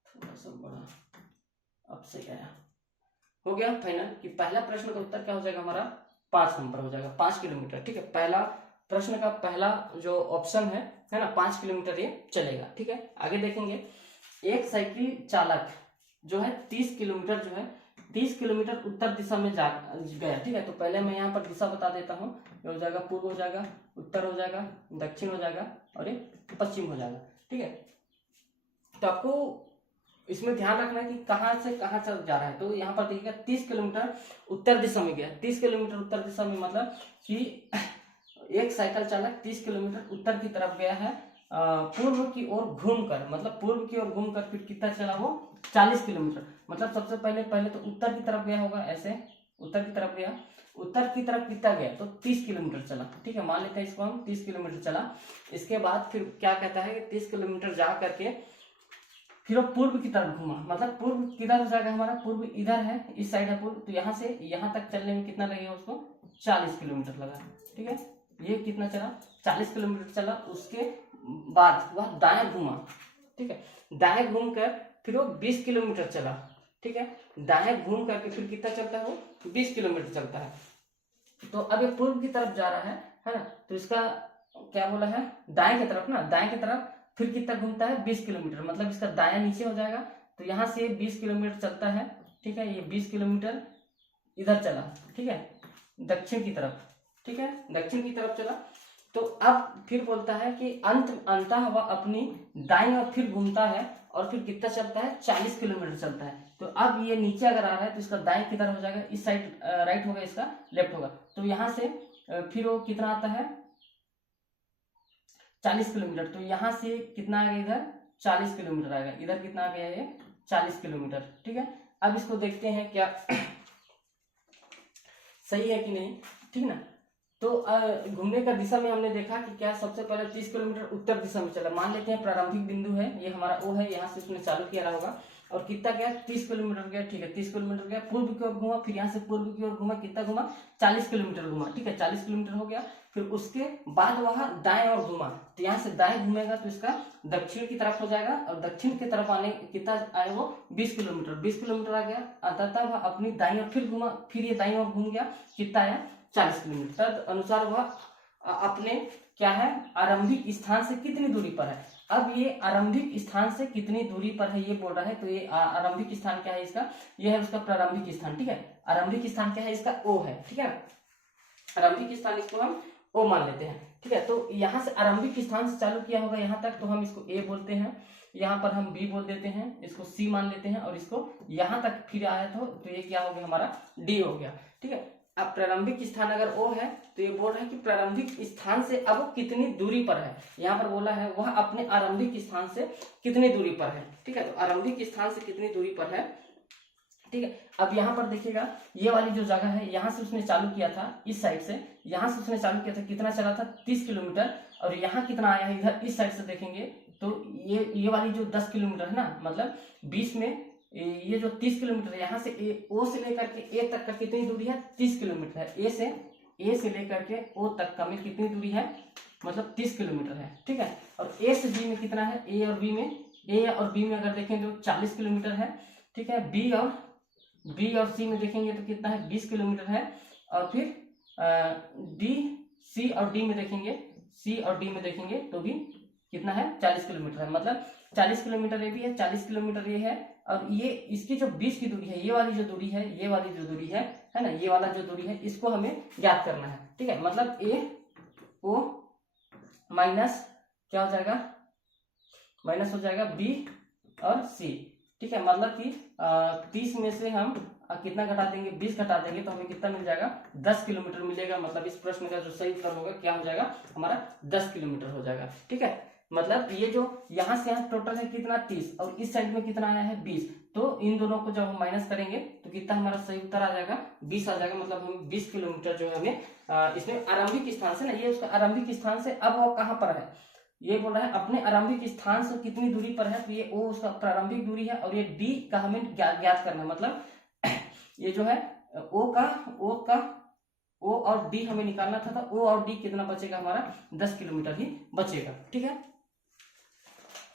थोड़ा सा बड़ा, अब सही आया, हो गया फाइनल कि पहला प्रश्न का उत्तर क्या हो जाएगा हमारा, 5 नंबर हो जाएगा, 5 किलोमीटर। ठीक है, पहला प्रश्न का पहला जो ऑप्शन है ना, 5 किलोमीटर ये चलेगा। ठीक है, आगे देखेंगे, एक साइकिल चालक जो है 30 किलोमीटर जो है 30 किलोमीटर उत्तर दिशा में जा गया। ठीक है, तो पहले मैं यहाँ पर दिशा बता देता हूँ, ये हो जाएगा पूर्व हो जाएगा, उत्तर हो जाएगा, दक्षिण हो जाएगा, और ये पश्चिम हो जाएगा। ठीक है, तो आपको इसमें ध्यान रखना है कि कहाँ से कहाँ चल जा रहा है। तो यहाँ पर देखिएगा 30 किलोमीटर उत्तर दिशा में गया, 30 किलोमीटर उत्तर दिशा में मतलब कि एक साइकिल चालक 30 किलोमीटर उत्तर की तरफ गया है, पूर्व की ओर घूमकर, मतलब पूर्व की ओर घूमकर फिर कितना चला वो, 40 किलोमीटर। मतलब सबसे पहले तो उत्तर की तरफ गया होगा ऐसे, उत्तर की तरफ गया, उत्तर की तरफ कितना गया तो 30 किलोमीटर चला, ठीक है, मान लेते हैं इसको हम 30 किलोमीटर चला। इसके बाद फिर क्या कहता है कि 30 किलोमीटर जा करके फिर वो पूर्व की तरफ घूमा, मतलब पूर्व किधर हो जाएगा हमारा, पूर्व इधर है, इस साइड है पूर्व, तो यहाँ से यहाँ तक चलने में कितना लगेगा उसको 40 किलोमीटर लगा, ठीक है। ये कितना चला 40 किलोमीटर चला। उसके बाद वह दाएं घूमा, ठीक है, दाएं घूम कर फिर वो 20 किलोमीटर चला, ठीक है, दाएं घूम करके फिर कितना चलता है वो 20 किलोमीटर चलता है। तो अब ये पूर्व की तरफ जा रहा है ना, तो इसका क्या बोला है दाएं की तरफ ना, दाएं की तरफ फिर कितना घूमता है 20 किलोमीटर, मतलब इसका दाया नीचे हो जाएगा, तो यहाँ से 20 किलोमीटर चलता है, ठीक है, ये 20 किलोमीटर इधर चला, ठीक है, दक्षिण की तरफ, ठीक है, दक्षिण की तरफ चला। तो अब फिर बोलता है कि अंततः वह अपनी दाईं ओर फिर घूमता है और फिर कितना चलता है 40 किलोमीटर चलता है। तो अब ये नीचे अगर आ रहा है तो इसका दाएं की तरफ हो जाएगा, इस साइड राइट होगा, इसका लेफ्ट होगा। तो यहाँ से फिर वो कितना आता है 40 किलोमीटर, तो यहाँ से कितना आ गया इधर 40 किलोमीटर आएगा, इधर कितना आ गया ये 40 किलोमीटर, ठीक है। अब इसको देखते हैं क्या सही है कि नहीं, ठीक ना। तो घूमने का दिशा में हमने देखा कि क्या सबसे पहले 30 किलोमीटर उत्तर दिशा में चला, मान लेते हैं प्रारंभिक बिंदु है ये हमारा ओ है, यहाँ से उसने चालू किया रहा होगा, और कितना गया 30 किलोमीटर गया, ठीक है, 30 किलोमीटर गया, पूर्व की ओर घुमा, फिर यहाँ से पूर्व की ओर घुमा, कितना घुमा 40 किलोमीटर घुमा, ठीक है, 40 किलोमीटर हो गया। फिर उसके बाद वह दाएं ओर घुमा, तो यहाँ से दाएं घूमेगा तो इसका दक्षिण की तरफ हो जाएगा, और दक्षिण की तरफ आने कितना आए वो 20 किलोमीटर, 20 किलोमीटर आ गया। अंततः वह अपनी दाईं ओर फिर घुमा, फिर ये दाईं ओर घूम गया, कितना आया 40 किलोमीटर। तद अनुसार वह अपने क्या है आरंभिक स्थान से कितनी दूरी पर है। अब ये आरंभिक स्थान से कितनी दूरी पर है ये बोल रहा है, तो ये आरंभिक स्थान क्या है इसका, ये है उसका प्रारंभिक स्थान, ठीक है, आरंभिक स्थान क्या है इसका ओ है, ठीक है, आरंभिक स्थान इसको हम ओ मान लेते हैं, ठीक है। तो यहाँ से आरंभिक स्थान से चालू किया होगा यहाँ तक, तो हम इसको ए बोलते हैं, यहाँ पर हम बी बोल देते हैं, इसको सी मान लेते हैं, और इसको यहाँ तक फिर आया तो ये क्या हो गया हमारा डी हो गया, ठीक है। अब प्रारंभिक स्थान अगर ओ है तो ये बोल रहा है कि प्रारंभिक स्थान से अब वो कितनी दूरी पर है, यहाँ पर बोला है वह अपने आरंभिक स्थान से कितनी दूरी पर है, ठीक है, तो आरंभिक स्थान से कितनी दूरी पर है, ठीक है। अब यहाँ पर देखिएगा ये वाली जो जगह है यहाँ से उसने चालू किया था, इस साइड से यहाँ से उसने चालू किया था, कितना चला था 30 किलोमीटर, और यहाँ कितना आया है इधर इस साइड से देखेंगे तो ये वाली जो 10 किलोमीटर है ना, मतलब 20 में ये जो 30 किलोमीटर यहाँ से ओ से लेकर के ए तक का कितनी दूरी है 30 किलोमीटर है, ए से लेकर के ओ तक का में कितनी दूरी है मतलब 30 किलोमीटर है, ठीक है। और ए से बी में कितना है, ए और बी में अगर देखें तो 40 किलोमीटर है, ठीक है। बी और सी में देखेंगे तो कितना है 20 किलोमीटर है, और फिर सी और डी में देखेंगे तो भी कितना है 40 किलोमीटर है, मतलब 40 किलोमीटर ये भी है, 40 किलोमीटर ये है, और ये इसकी जो 20 की दूरी है, ये वाली जो दूरी है ना, ये वाला जो दूरी है इसको हमें ज्ञात करना है, ठीक है। मतलब ए ओ माइनस क्या हो जाएगा, माइनस हो जाएगा बी और सी, ठीक है। मतलब कि 30 में से हम कितना घटा देंगे 20 घटा देंगे तो हमें कितना मिल जाएगा 10 किलोमीटर मिलेगा। मतलब इस प्रश्न का जो सही उत्तर होगा क्या हो जाएगा हमारा 10 किलोमीटर हो जाएगा, ठीक है। मतलब ये जो यहाँ से यहाँ टोटल है कितना 30 और इस साइड में कितना आया है 20, तो इन दोनों को जब हम माइनस करेंगे तो कितना हमारा सही उत्तर आ जाएगा 20 आ जाएगा। मतलब हम 20 किलोमीटर जो है हमें इसमें आरंभिक स्थान से ना, ये उसका आरंभिक स्थान से अब वो कहाँ पर है, ये बोल रहा है अपने आरंभिक स्थान से कितनी दूरी पर है, तो ये ओ उसका प्रारंभिक दूरी है, और ये डी का हमें ज्ञात करना है। मतलब ये जो है ओ और डी हमें निकालना था, तो ओ और डी कितना बचेगा हमारा 10 किलोमीटर ही बचेगा, ठीक है।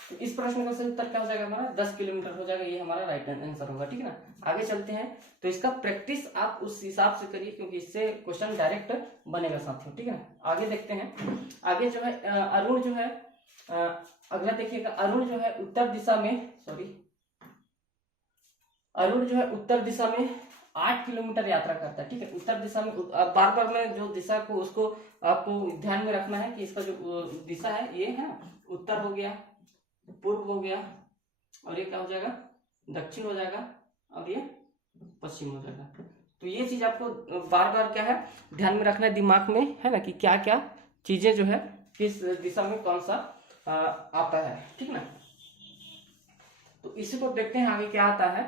तो इस प्रश्न का सही उत्तर क्या हो जाएगा हमारा 10 किलोमीटर हो जाएगा, ये हमारा राइट आंसर होगा, ठीक है ना। आगे चलते हैं, तो इसका प्रैक्टिस आप उस हिसाब से करिए क्योंकि इससे क्वेश्चन डायरेक्ट बनेगा साथियों, ठीक है ना। आगे देखते हैं, आगे जो है अरुण जो है अगला देखिएगा, अरुण जो है उत्तर दिशा में 8 किलोमीटर यात्रा करता है, ठीक है। उत्तर दिशा में बार बार मैं जो दिशा को उसको आपको ध्यान में रखना है कि इसका जो दिशा है ये है उत्तर हो गया, पूर्व हो गया, और ये क्या हो जाएगा दक्षिण हो जाएगा, और ये पश्चिम हो जाएगा। तो ये चीज आपको बार बार क्या है ध्यान में रखना है दिमाग में, है ना, कि क्या क्या चीजें जो है किस दिशा में कौन सा आता है, ठीक ना। तो इसी को देखते हैं आगे क्या आता है।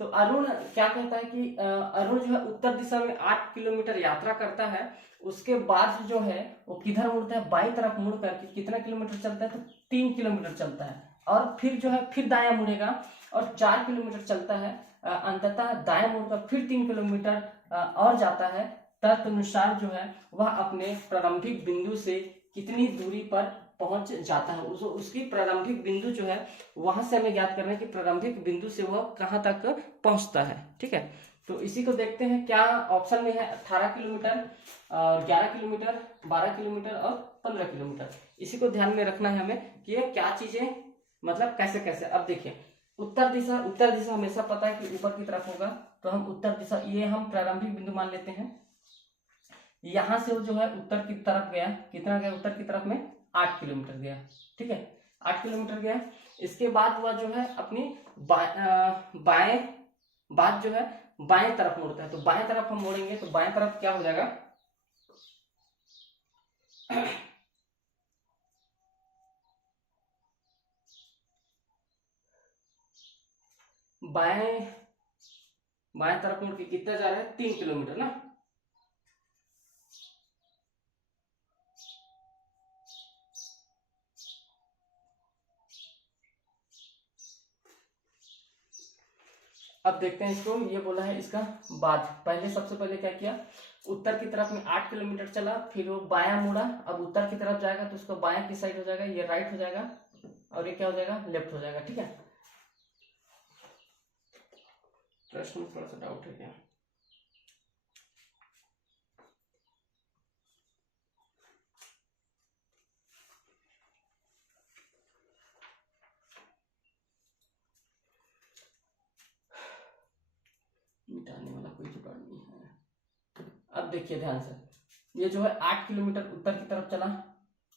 तो अरुण क्या कहता है कि अरुण जो है उत्तर दिशा में 8 किलोमीटर यात्रा करता है, उसके बाद जो है वो किधर मुड़ता है, बाई तरफ मुड़ करके कितना किलोमीटर चलता है, तो 3 किलोमीटर चलता है, और फिर जो है फिर दायां मुड़ेगा और 4 किलोमीटर चलता है, अंततः दाएं मुड़कर फिर 3 किलोमीटर और जाता है। तदनुसार जो है वह अपने प्रारंभिक बिंदु से कितनी दूरी पर पहुंच जाता है, उसकी प्रारंभिक बिंदु जो है वहां से हमें ज्ञात करना है कि प्रारंभिक बिंदु से वह कहां तक पहुंचता है। ठीक है, तो इसी को देखते हैं। क्या ऑप्शन में है 18 किलोमीटर और 11 किलोमीटर, 12 किलोमीटर और 15 किलोमीटर। इसी को ध्यान में रखना है हमें कि ये क्या चीजें, मतलब कैसे कैसे। अब देखिए, उत्तर दिशा हमेशा पता है कि ऊपर की तरफ होगा, तो हम उत्तर दिशा, ये हम प्रारंभिक बिंदु मान लेते हैं। यहां से वो जो है उत्तर की तरफ गया, कितना गया उत्तर की तरफ में, 8 किलोमीटर गया। ठीक है, 8 किलोमीटर गया। इसके बाद वह जो है अपनी बाएं जो है बाएं तरफ मुड़ता है, तो बाएं तरफ हम मोड़ेंगे तो बाएं तरफ क्या हो जाएगा, बाएं तरफ मुड़ के कितना जा रहा है, 3 किलोमीटर ना। अब देखते हैं इसको, ये बोला है इसका बाद। पहले सबसे पहले क्या किया, उत्तर की तरफ में 8 किलोमीटर चला, फिर वो बायां मुड़ा, अब उत्तर की तरफ जाएगा तो उसका बायां की साइड हो जाएगा, ये राइट हो जाएगा, और ये क्या हो जाएगा, लेफ्ट हो जाएगा। ठीक है, प्रश्न में थोड़ा सा डाउट है क्या, मिटाने वाला कोई जुगाड़ नहीं है। अब देखिए ध्यान से, ये जो है 8 किलोमीटर उत्तर की तरफ चला,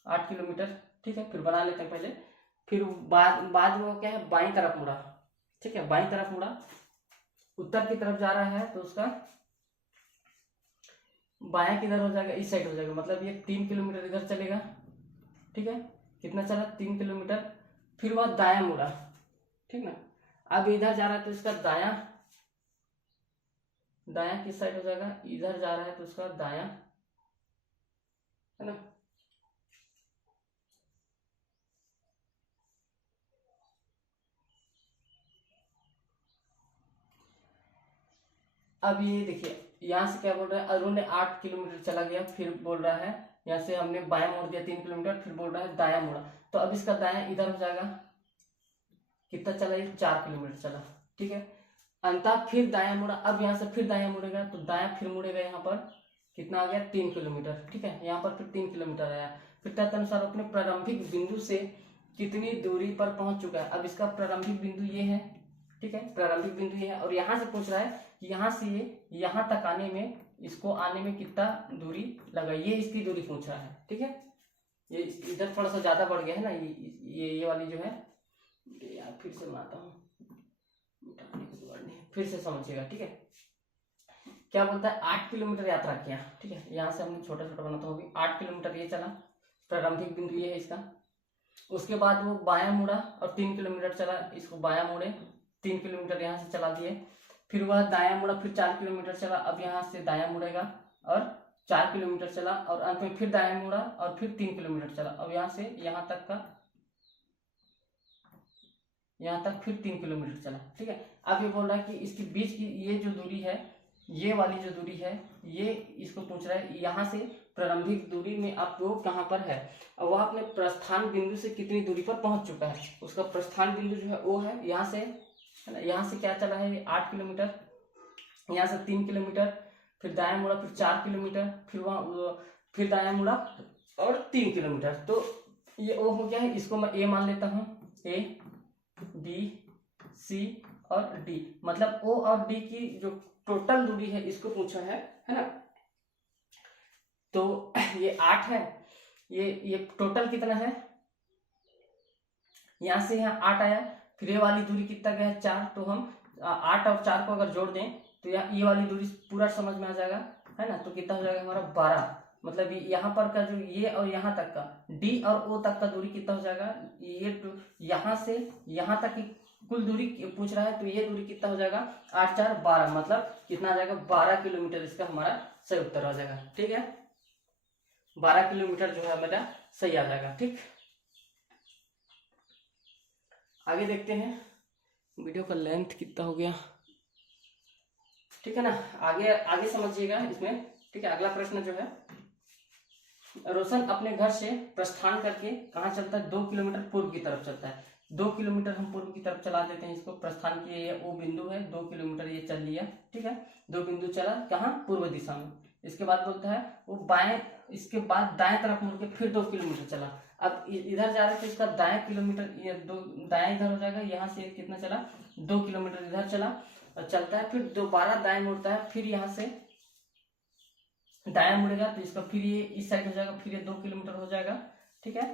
8 किलोमीटर। ठीक है, फिर बना लेते हैं पहले, फिर बाद वो क्या है, बाईं तरफ मुड़ा। ठीक है, बाईं तरफ मुड़ा, उत्तर की तरफ जा रहा है तो उसका बायां किधर हो जाएगा, इस साइड हो जाएगा, मतलब ये 3 किलोमीटर इधर चलेगा। ठीक है, कितना चला, 3 किलोमीटर। फिर वह दायां मुड़ा, ठीक ना। अब इधर जा रहा है तो इसका दायां किस साइड हो जाएगा, इधर जा रहा है तो उसका दायां, है ना। अब ये देखिए, यहाँ से क्या बोल रहा है, अरुण ने 8 किलोमीटर चला गया, फिर बोल रहा है यहाँ से हमने बायां मोड़ दिया 3 किलोमीटर, फिर बोल रहा है दायां मोड़ा, तो अब इसका दायां इधर हो जाएगा, कितना चला, ये 4 किलोमीटर चला। ठीक है, अंततः फिर दायां मुड़ा, अब यहाँ से फिर दायां मुड़ेगा तो दायां फिर मुड़ेगा, यहाँ पर कितना आ गया, 3 किलोमीटर। ठीक है, यहाँ पर फिर 3 किलोमीटर आया। फिर तदनुसार अपने प्रारंभिक बिंदु से कितनी दूरी पर पहुंच चुका है। अब इसका प्रारंभिक बिंदु ये है, ठीक है, प्रारंभिक बिंदु ये है, और यहाँ से पूछ रहा है कि यहाँ से यहाँ तक आने में, इसको आने में कितना दूरी लगा, ये इसकी दूरी पूछ रहा है। ठीक है, ये इधर थोड़ा सा ज्यादा बढ़ गया है ना, ये वाली जो है, यार फिर से बनाता हूँ, फिर से समझिएगा। ठीक है, क्या बोलता है, 8 किलोमीटर यात्रा किया। ठीक है, यहाँ से हमने छोटा छोटा बनाता हूँ, 8 किलोमीटर ये चला, प्रारंभिक बिंदु ये है इसका। उसके बाद वो बायां मुड़ा और 3 किलोमीटर चला, इसको बायां मुड़े, 3 किलोमीटर यहाँ से चला दिए। फिर वह दायां मुड़ा, फिर 4 किलोमीटर चला, अब यहाँ से दायां मुड़ेगा और 4 किलोमीटर चला, और अंत में फिर दायां मुड़ा और फिर 3 किलोमीटर चला, अब यहाँ से यहाँ तक फिर 3 किलोमीटर चला। ठीक है, अब ये बोल रहा है कि इसके बीच की ये जो दूरी है, ये वाली जो दूरी है, ये इसको पूछ रहा है, यहाँ से प्रारंभिक दूरी में आप लोग कहाँ पर है, और वह अपने प्रस्थान बिंदु से कितनी दूरी पर पहुंच चुका है। उसका प्रस्थान बिंदु जो है वो है यहाँ से, है ना, यहाँ से क्या चला है, 8 किलोमीटर, यहाँ से 3 किलोमीटर, फिर दायां मुड़ा, फिर 4 किलोमीटर, फिर वहाँ फिर दायां मुड़ा और 3 किलोमीटर। तो ये ओ हो गया है, इसको मैं ए मान लेता हूँ, ए बी सी और डी, मतलब ओ और डी की जो टोटल दूरी है इसको पूछा है ना। तो ये 8 है, ये टोटल कितना है, यहां से यहाँ 8 आया, फिर ये वाली दूरी कितना गया है, 4, तो हम 8 और 4 को अगर जोड़ दें तो ये वाली दूरी पूरा समझ में आ जाएगा, है ना। तो कितना हो जाएगा हमारा 12, मतलब यहाँ पर का जो ये और यहाँ तक का डी और ओ तक का दूरी कितना हो जाएगा, ये यहाँ से यहाँ तक की कुल दूरी पूछ रहा है, तो ये दूरी कितना हो जाएगा, 8 4 12, मतलब कितना आ जाएगा, 12 किलोमीटर इसका हमारा सही उत्तर आ जाएगा। ठीक है, 12 किलोमीटर जो है मेरा सही आ जाएगा। ठीक, आगे देखते हैं, वीडियो का लेंथ कितना हो गया, ठीक है ना। आगे आगे समझिएगा इसमें। ठीक है, अगला प्रश्न जो है, रोशन अपने घर से प्रस्थान करके कहाँ चलता है, 2 किलोमीटर पूर्व की तरफ चलता है। 2 किलोमीटर हम पूर्व की तरफ चला देते हैं इसको, प्रस्थान किए, ये वो बिंदु है, 2 किलोमीटर ये चल लिया। ठीक है, 2 बिंदु चला कहाँ, पूर्व दिशा में। इसके बाद बोलता है वो बाएं, इसके बाद दाएं तरफ मुड़ के फिर 2 किलोमीटर चला। अब इधर जा रहा है तो इसका दाएं किलोमीटर, ये 2 दाएं इधर हो जाएगा, यहाँ से कितना चला, 2 किलोमीटर इधर चला, चलता है, फिर दोबारा दाएं मुड़ता है, फिर यहाँ से दाएं मुड़ेगा तो इसका फिर ये इस साइड हो जाएगा, फिर ये 2 किलोमीटर हो जाएगा। ठीक है,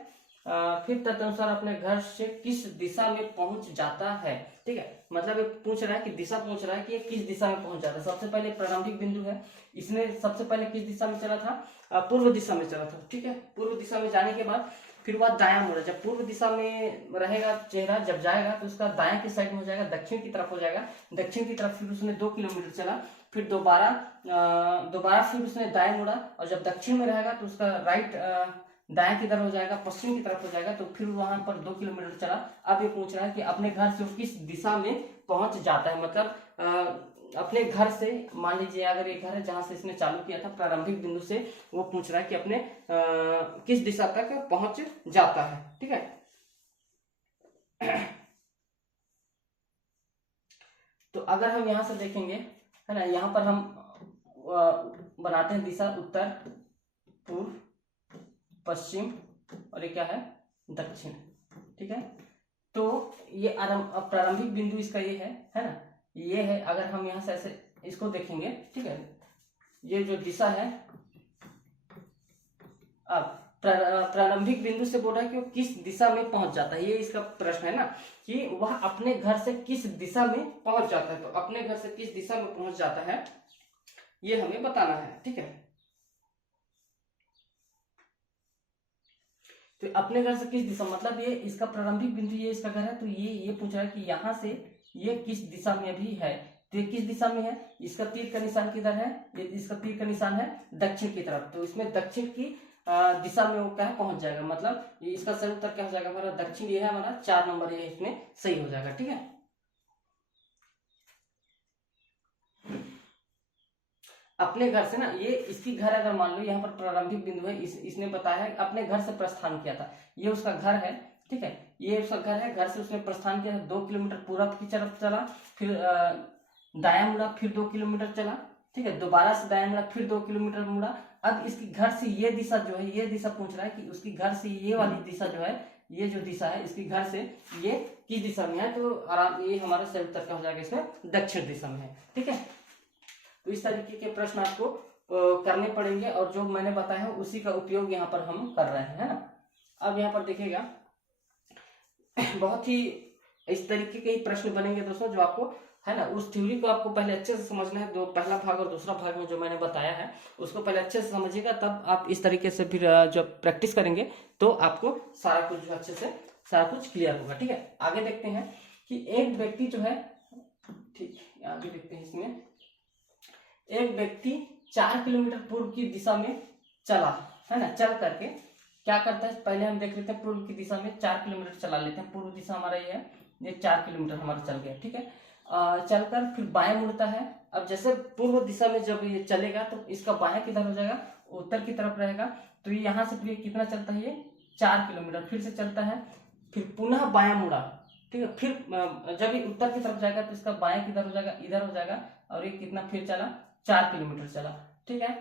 फिर तदनुसार अपने घर से किस दिशा में पहुंच जाता है। ठीक है, मतलब ये पूछ रहा है कि दिशा पूछ रहा है कि ये किस दिशा में पहुंच जाता है। सबसे पहले प्रारंभिक बिंदु है, इसने सबसे पहले किस दिशा में चला था, पूर्व दिशा में चला था। ठीक है, पूर्व दिशा में जाने के बाद फिर वह दायां मुड़ा, जब पूर्व दिशा में रहेगा चेहरा, जब जाएगा तो उसका दाएं की साइड में हो जाएगा, दक्षिण की तरफ हो जाएगा। दक्षिण की तरफ फिर उसने 2 किलोमीटर चला, फिर दोबारा फिर उसने दाएं मुड़ा, और जब दक्षिण में रहेगा तो उसका राइट दाएं की तरफ हो जाएगा, पश्चिम की तरफ हो जाएगा, तो फिर वहां पर 2 किलोमीटर चला। अब ये पूछ रहा है कि अपने घर से वो किस दिशा में पहुंच जाता है, मतलब अपने घर से, मान लीजिए अगर एक घर है जहां से इसने चालू किया था प्रारंभिक बिंदु से, वो पूछ रहा है कि अपने किस दिशा तक पहुंच जाता है। ठीक है, तो अगर हम यहां से देखेंगे, है ना, यहाँ पर हम बनाते हैं दिशा उत्तर, पूर्व, पश्चिम, और ये क्या है, दक्षिण। ठीक है, तो ये प्रारंभिक बिंदु इसका ये है ना, ये है। अगर हम यहाँ से ऐसे इसको देखेंगे, ठीक है, ये जो दिशा है, अब प्रारंभिक बिंदु से बोल रहा है कि वो किस दिशा में पहुंच जाता है, ये इसका प्रश्न है ना, कि वह अपने घर से किस दिशा में पहुंच जाता है। तो अपने घर से किस दिशा में पहुंच जाता है ये हमें बताना है। ठीक है, तो अपने घर से किस दिशा, मतलब ये इसका प्रारंभिक बिंदु, ये इसका घर है, तो ये पूछ रहा है कि यहाँ से ये किस दिशा में अभी है, तो ये किस दिशा में है, इसका तीर का निशान किधर है, ये इसका तीर का निशान है दक्षिण की तरफ, तो इसमें दक्षिण की दिशा में वो क्या है, पहुंच जाएगा। मतलब ये इसका सही उत्तर क्या हो जाएगा हमारा, दक्षिण, ये है हमारा 4 नंबर, ये इसमें सही हो जाएगा। ठीक है, अपने घर से ना, ये इसकी घर अगर मान लो यहाँ पर प्रारंभिक बिंदु है, इसने बताया है अपने घर से प्रस्थान किया था, ये उसका घर है। ठीक है, ये उसका घर है, घर से उसने प्रस्थान किया, 2 किलोमीटर पूरब की तरफ चला, फिर दायां मुड़ा, फिर 2 किलोमीटर चला। ठीक है, दोबारा से दायां मुड़ा, फिर 2 किलोमीटर मुड़ा। अब इसकी घर से ये दिशा जो है, ये दिशा पूछ रहा है कि उसकी घर से ये वाली दिशा जो है, ये जो दिशा है इसकी घर से ये किस दिशा में है, तो आराम ये हमारा सही उत्तर क्या हो जाएगा, इसमें दक्षिण दिशा में है। ठीक है, तो इस तरीके के प्रश्न आपको करने पड़ेंगे, और जो मैंने बताया है उसी का उपयोग यहाँ पर हम कर रहे हैं, है ना। अब यहाँ पर देखिएगा बहुत ही इस तरीके के ही प्रश्न बनेंगे दोस्तों, जो आपको, है ना, उस थ्योरी को आपको पहले अच्छे से समझना है। पहला भाग और दूसरा भाग में जो मैंने बताया है उसको पहले अच्छे से समझिएगा, तब आप इस तरीके से फिर जब प्रैक्टिस करेंगे तो आपको सारा कुछ जो अच्छे से सारा कुछ क्लियर होगा। ठीक है, आगे देखते हैं कि एक व्यक्ति जो है, ठीक, आगे देखते हैं इसमें, एक व्यक्ति 4 किलोमीटर पूर्व की दिशा में चला, है ना, चल करके क्या करता है, पहले हम देख लेते हैं पूर्व की दिशा में 4 किलोमीटर चला लेते हैं। पूर्व दिशा हमारा ये है, ये 4 किलोमीटर हमारा चल गया। ठीक है, चलकर फिर बाएं मुड़ता है। अब जैसे पूर्व दिशा में जब ये चलेगा तो इसका बाएं किधर हो जाएगा, उत्तर की तरफ रहेगा, तो ये यहाँ से फिर कितना चलता है, ये 4 किलोमीटर फिर से चलता है, फिर पुनः बायां मुड़ा। ठीक है, फिर जब ये उत्तर की तरफ जाएगा तो इसका बाएं किधर हो जाएगा, इधर हो जाएगा, और ये कितना फिर चला, 4 किलोमीटर चला। ठीक है,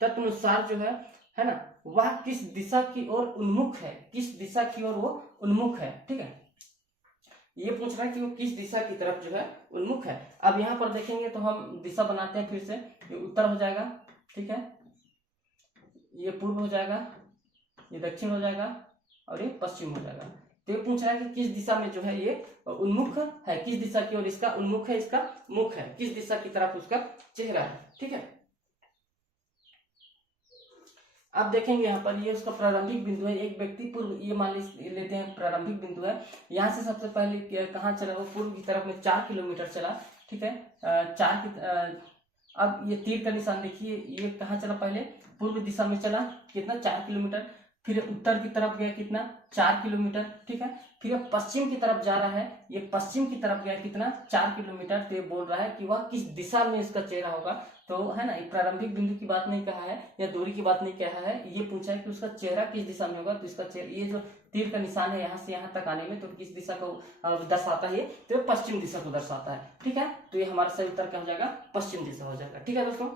तदनुसार जो है ना, वह किस दिशा की ओर उन्मुख है, किस दिशा की ओर वो उन्मुख है। ठीक है, ये पूछ रहा है कि वो किस दिशा की तरफ जो है उन्मुख है। अब यहाँ पर देखेंगे तो हम दिशा बनाते हैं फिर से, ये उत्तर हो जाएगा, ठीक है, ये पूर्व हो जाएगा, ये दक्षिण हो जाएगा, और ये पश्चिम हो जाएगा। तो ये पूछ रहा है कि किस दिशा में जो है ये उन्मुख है, किस दिशा की ओर इसका उन्मुख है, इसका मुख है, किस दिशा की तरफ उसका चेहरा है। ठीक है, आप देखेंगे यहाँ पर ये उसका प्रारंभिक बिंदु है। एक व्यक्ति पूर्व, ये मान लेते हैं प्रारंभिक बिंदु है। यहाँ से सबसे पहले कहाँ चला, वो पूर्व की तरफ में 4 किलोमीटर चला, ठीक है। अब ये तीर का निशान देखिए, ये कहाँ चला, पहले पूर्व दिशा में चला, कितना, 4 किलोमीटर। फिर उत्तर की तरफ गया, कितना, 4 किलोमीटर, ठीक है। फिर पश्चिम की तरफ जा रहा है, ये पश्चिम की तरफ गया, कितना, 4 किलोमीटर। तो ये बोल रहा है कि वह किस दिशा में इसका चेहरा होगा, तो है ना, प्रारंभिक बिंदु की बात नहीं कहा है या दूरी की बात नहीं कहा है, ये पूछा है कि उसका चेहरा किस दिशा में होगा। तो इसका चेहरा, ये जो तीर का निशान है यहाँ से यहाँ तक आने में, तो किस दिशा को दर्शाता है, तो ये पश्चिम दिशा को दर्शाता है, ठीक है। तो ये हमारा सही उत्तर क्या हो जाएगा, पश्चिम दिशा हो जाएगा, ठीक है दोस्तों।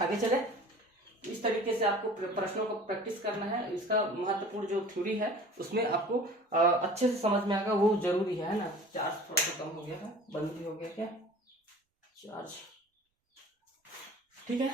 आगे चले, इस तरीके से आपको प्रश्नों को प्रैक्टिस करना है। इसका महत्वपूर्ण जो थ्योरी है उसमें आपको अच्छे से समझ में आएगा, वो जरूरी है ना। चार्ज थोड़ा सा कम हो गया था, बंद भी हो गया क्या चार्ज, ठीक है।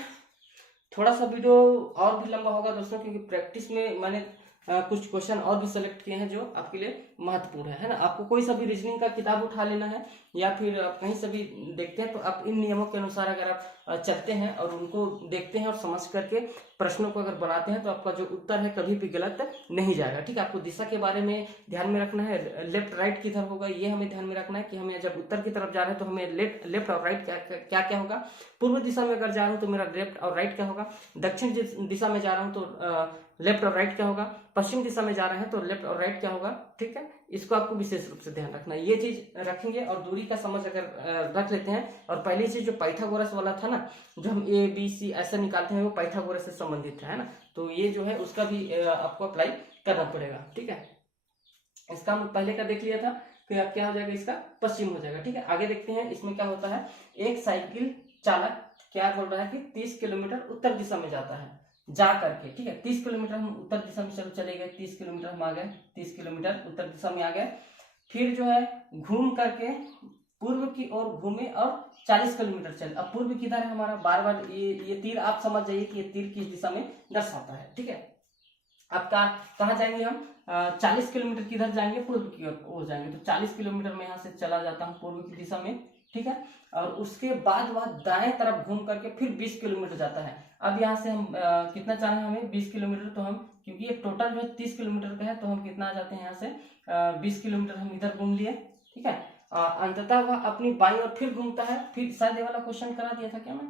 थोड़ा सा वीडियो और भी लंबा होगा दोस्तों, क्योंकि प्रैक्टिस में मैंने कुछ क्वेश्चन और भी सेलेक्ट किए हैं जो आपके लिए महत्वपूर्ण है ना। आपको कोई सा भी रीजनिंग का किताब उठा लेना है या फिर आप कहीं से भी देखते हैं, तो आप इन नियमों के अनुसार अगर आप चलते हैं और उनको देखते हैं और समझ करके प्रश्नों को अगर बनाते हैं, तो आपका जो उत्तर है कभी भी गलत नहीं जाएगा, ठीक है। आपको दिशा के बारे में ध्यान में रखना है, लेफ्ट राइट किधर होगा ये हमें ध्यान में रखना है कि हमें जब उत्तर की तरफ जा रहे हैं तो हमें लेफ्ट और राइट क्या क्या होगा। पूर्व दिशा में अगर जा रहा हूँ तो मेरा लेफ्ट और राइट क्या होगा। दक्षिण दिशा में जा रहा हूँ तो लेफ्ट और राइट क्या होगा। पश्चिम दिशा में जा रहे हैं तो लेफ्ट और राइट क्या होगा, ठीक है। इसको आपको विशेष रूप से ध्यान रखना है, ये चीज रखेंगे। और दूरी का समझ अगर रख लेते हैं, और पहली चीज जो पाइथागोरस वाला था ना, जो हम ए बी सी ऐसे निकालते हैं, वो पाइथागोरस से संबंधित है ना। तो ये जो है उसका भी आपको अप्लाई करना पड़ेगा, ठीक है। इसका हम पहले का देख लिया था कि क्या हो जाएगा, इसका पश्चिम हो जाएगा, ठीक है। आगे देखते हैं इसमें क्या होता है। एक साइकिल चालक क्या बोल रहा है कि 30 किलोमीटर उत्तर दिशा में जाता है जा करके, ठीक है। 30 किलोमीटर हम उत्तर दिशा में चले गए, 30 किलोमीटर हम आ गए, 30 किलोमीटर उत्तर दिशा में आ गए। फिर जो है घूम करके पूर्व की ओर घूमे और 40 किलोमीटर चले। अब पूर्व किधर है हमारा, बार बार ये तीर आप समझ जाइए कि ये तीर किस दिशा में दर्शाता है, ठीक है। अब कहाँ जाएंगे हम, 40 किलोमीटर किधर जाएंगे, पूर्व की ओर जाएंगे। तो 40 किलोमीटर में यहाँ से चला जाता हूँ पूर्व की दिशा में, ठीक है। और उसके बाद वह दाएं तरफ घूम करके फिर 20 किलोमीटर जाता है। अब यहाँ से हम कितना जाना है हमें, 20 किलोमीटर। तो हम, क्योंकि ये टोटल जो है 30 किलोमीटर का है, तो हम कितना आ जाते हैं यहाँ से 20 किलोमीटर हम इधर घूम लिए, ठीक है। अंततः वह अपनी बाईं ओर फिर घूमता है। फिर शायद ये वाला क्वेश्चन करा दिया था क्या मैं,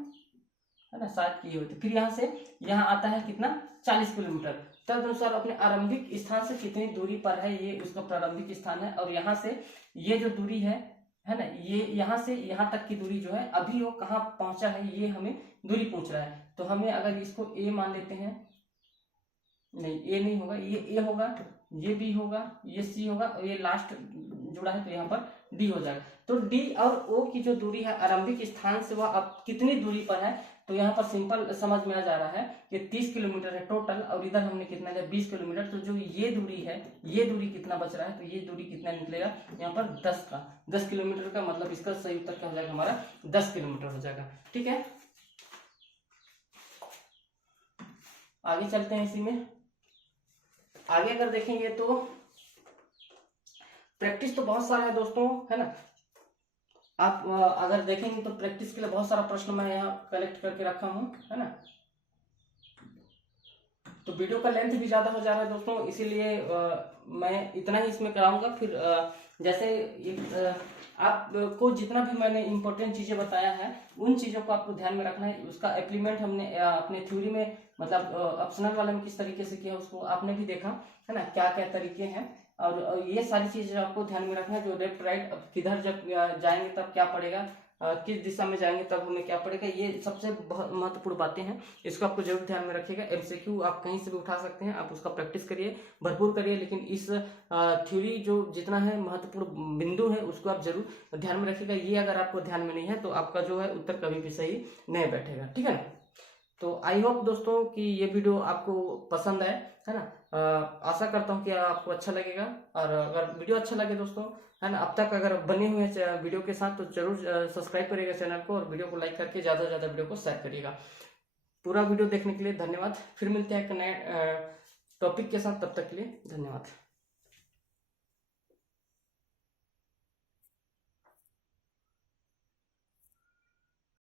है ना, शायद किए हुए थे। फिर यहाँ से यहाँ आता है कितना, 40 किलोमीटर। तदनुसार अपने आरंभिक स्थान से कितनी दूरी पर है, ये उसका प्रारंभिक स्थान है। और यहाँ से ये जो दूरी है ना, ये यहाँ से यहाँ तक की दूरी जो है, अभी वो कहाँ पहुंचा है, ये हमें दूरी पूछ रहा है। तो हमें अगर इसको ए मान लेते हैं, नहीं ए नहीं होगा, ये ए होगा, ये बी होगा, ये सी होगा, और ये लास्ट जुड़ा है तो यहाँ पर डी हो जाएगा। तो डी और ओ की जो दूरी है आरंभिक स्थान से, वह अब कितनी दूरी पर है, तो यहाँ पर सिंपल समझ में आ जा रहा है कि 30 किलोमीटर है टोटल, और इधर हमने कितना लिया, 20 किलोमीटर। तो जो ये दूरी है, ये दूरी कितना बच रहा है, तो ये दूरी कितना निकलेगा यहाँ पर 10 किलोमीटर का। मतलब इसका सही उत्तर क्या हो जाएगा हमारा, 10 किलोमीटर हो जाएगा, ठीक है। आगे चलते हैं इसी में। आगे अगर देखेंगे तो प्रैक्टिस तो बहुत सारा है दोस्तों, है ना। आप अगर देखेंगे तो प्रैक्टिस के लिए बहुत सारा प्रश्न मैं यहाँ कलेक्ट करके रखा हूँ, है ना। तो वीडियो का लेंथ भी ज्यादा हो जा रहा है दोस्तों, इसीलिए मैं इतना ही इसमें कराऊंगा। फिर जैसे आपको जितना भी मैंने इंपॉर्टेंट चीजें बताया है, उन चीजों को आपको ध्यान में रखना है। उसका एप्लीमेंट हमने अपने थ्योरी में, मतलब ऑप्शनल वाले में किस तरीके से किया, उसको आपने भी देखा, है ना, क्या क्या तरीके हैं। और ये सारी चीजें आपको ध्यान में रखना है। जो लेफ्ट राइट किधर जब जाएंगे तब क्या पड़ेगा, किस दिशा में जाएंगे तब हमें क्या पड़ेगा, ये सबसे बहुत महत्वपूर्ण बातें हैं। इसको आपको जरूर ध्यान में रखिएगा। एमसीक्यू आप कहीं से भी उठा सकते हैं, आप उसका प्रैक्टिस करिए, भरपूर करिए। लेकिन इस थ्योरी जो जितना है महत्वपूर्ण बिंदु है, उसको आप जरूर ध्यान में रखिएगा। ये अगर आपको ध्यान में नहीं है तो आपका जो है उत्तर कभी भी सही नहीं बैठेगा, ठीक है ना। तो आई होप दोस्तों कि ये वीडियो आपको पसंद आए, है ना। आशा करता हूँ कि आपको अच्छा लगेगा। और अगर वीडियो अच्छा लगे दोस्तों, है ना, अब तक अगर बने हुए हैं वीडियो के साथ, तो जरूर सब्सक्राइब करिएगा चैनल को, और वीडियो को लाइक करके ज़्यादा से ज़्यादा वीडियो को शेयर करिएगा। पूरा वीडियो देखने के लिए धन्यवाद। फिर मिलते हैं एक नए टॉपिक के साथ, तब तक के लिए धन्यवाद।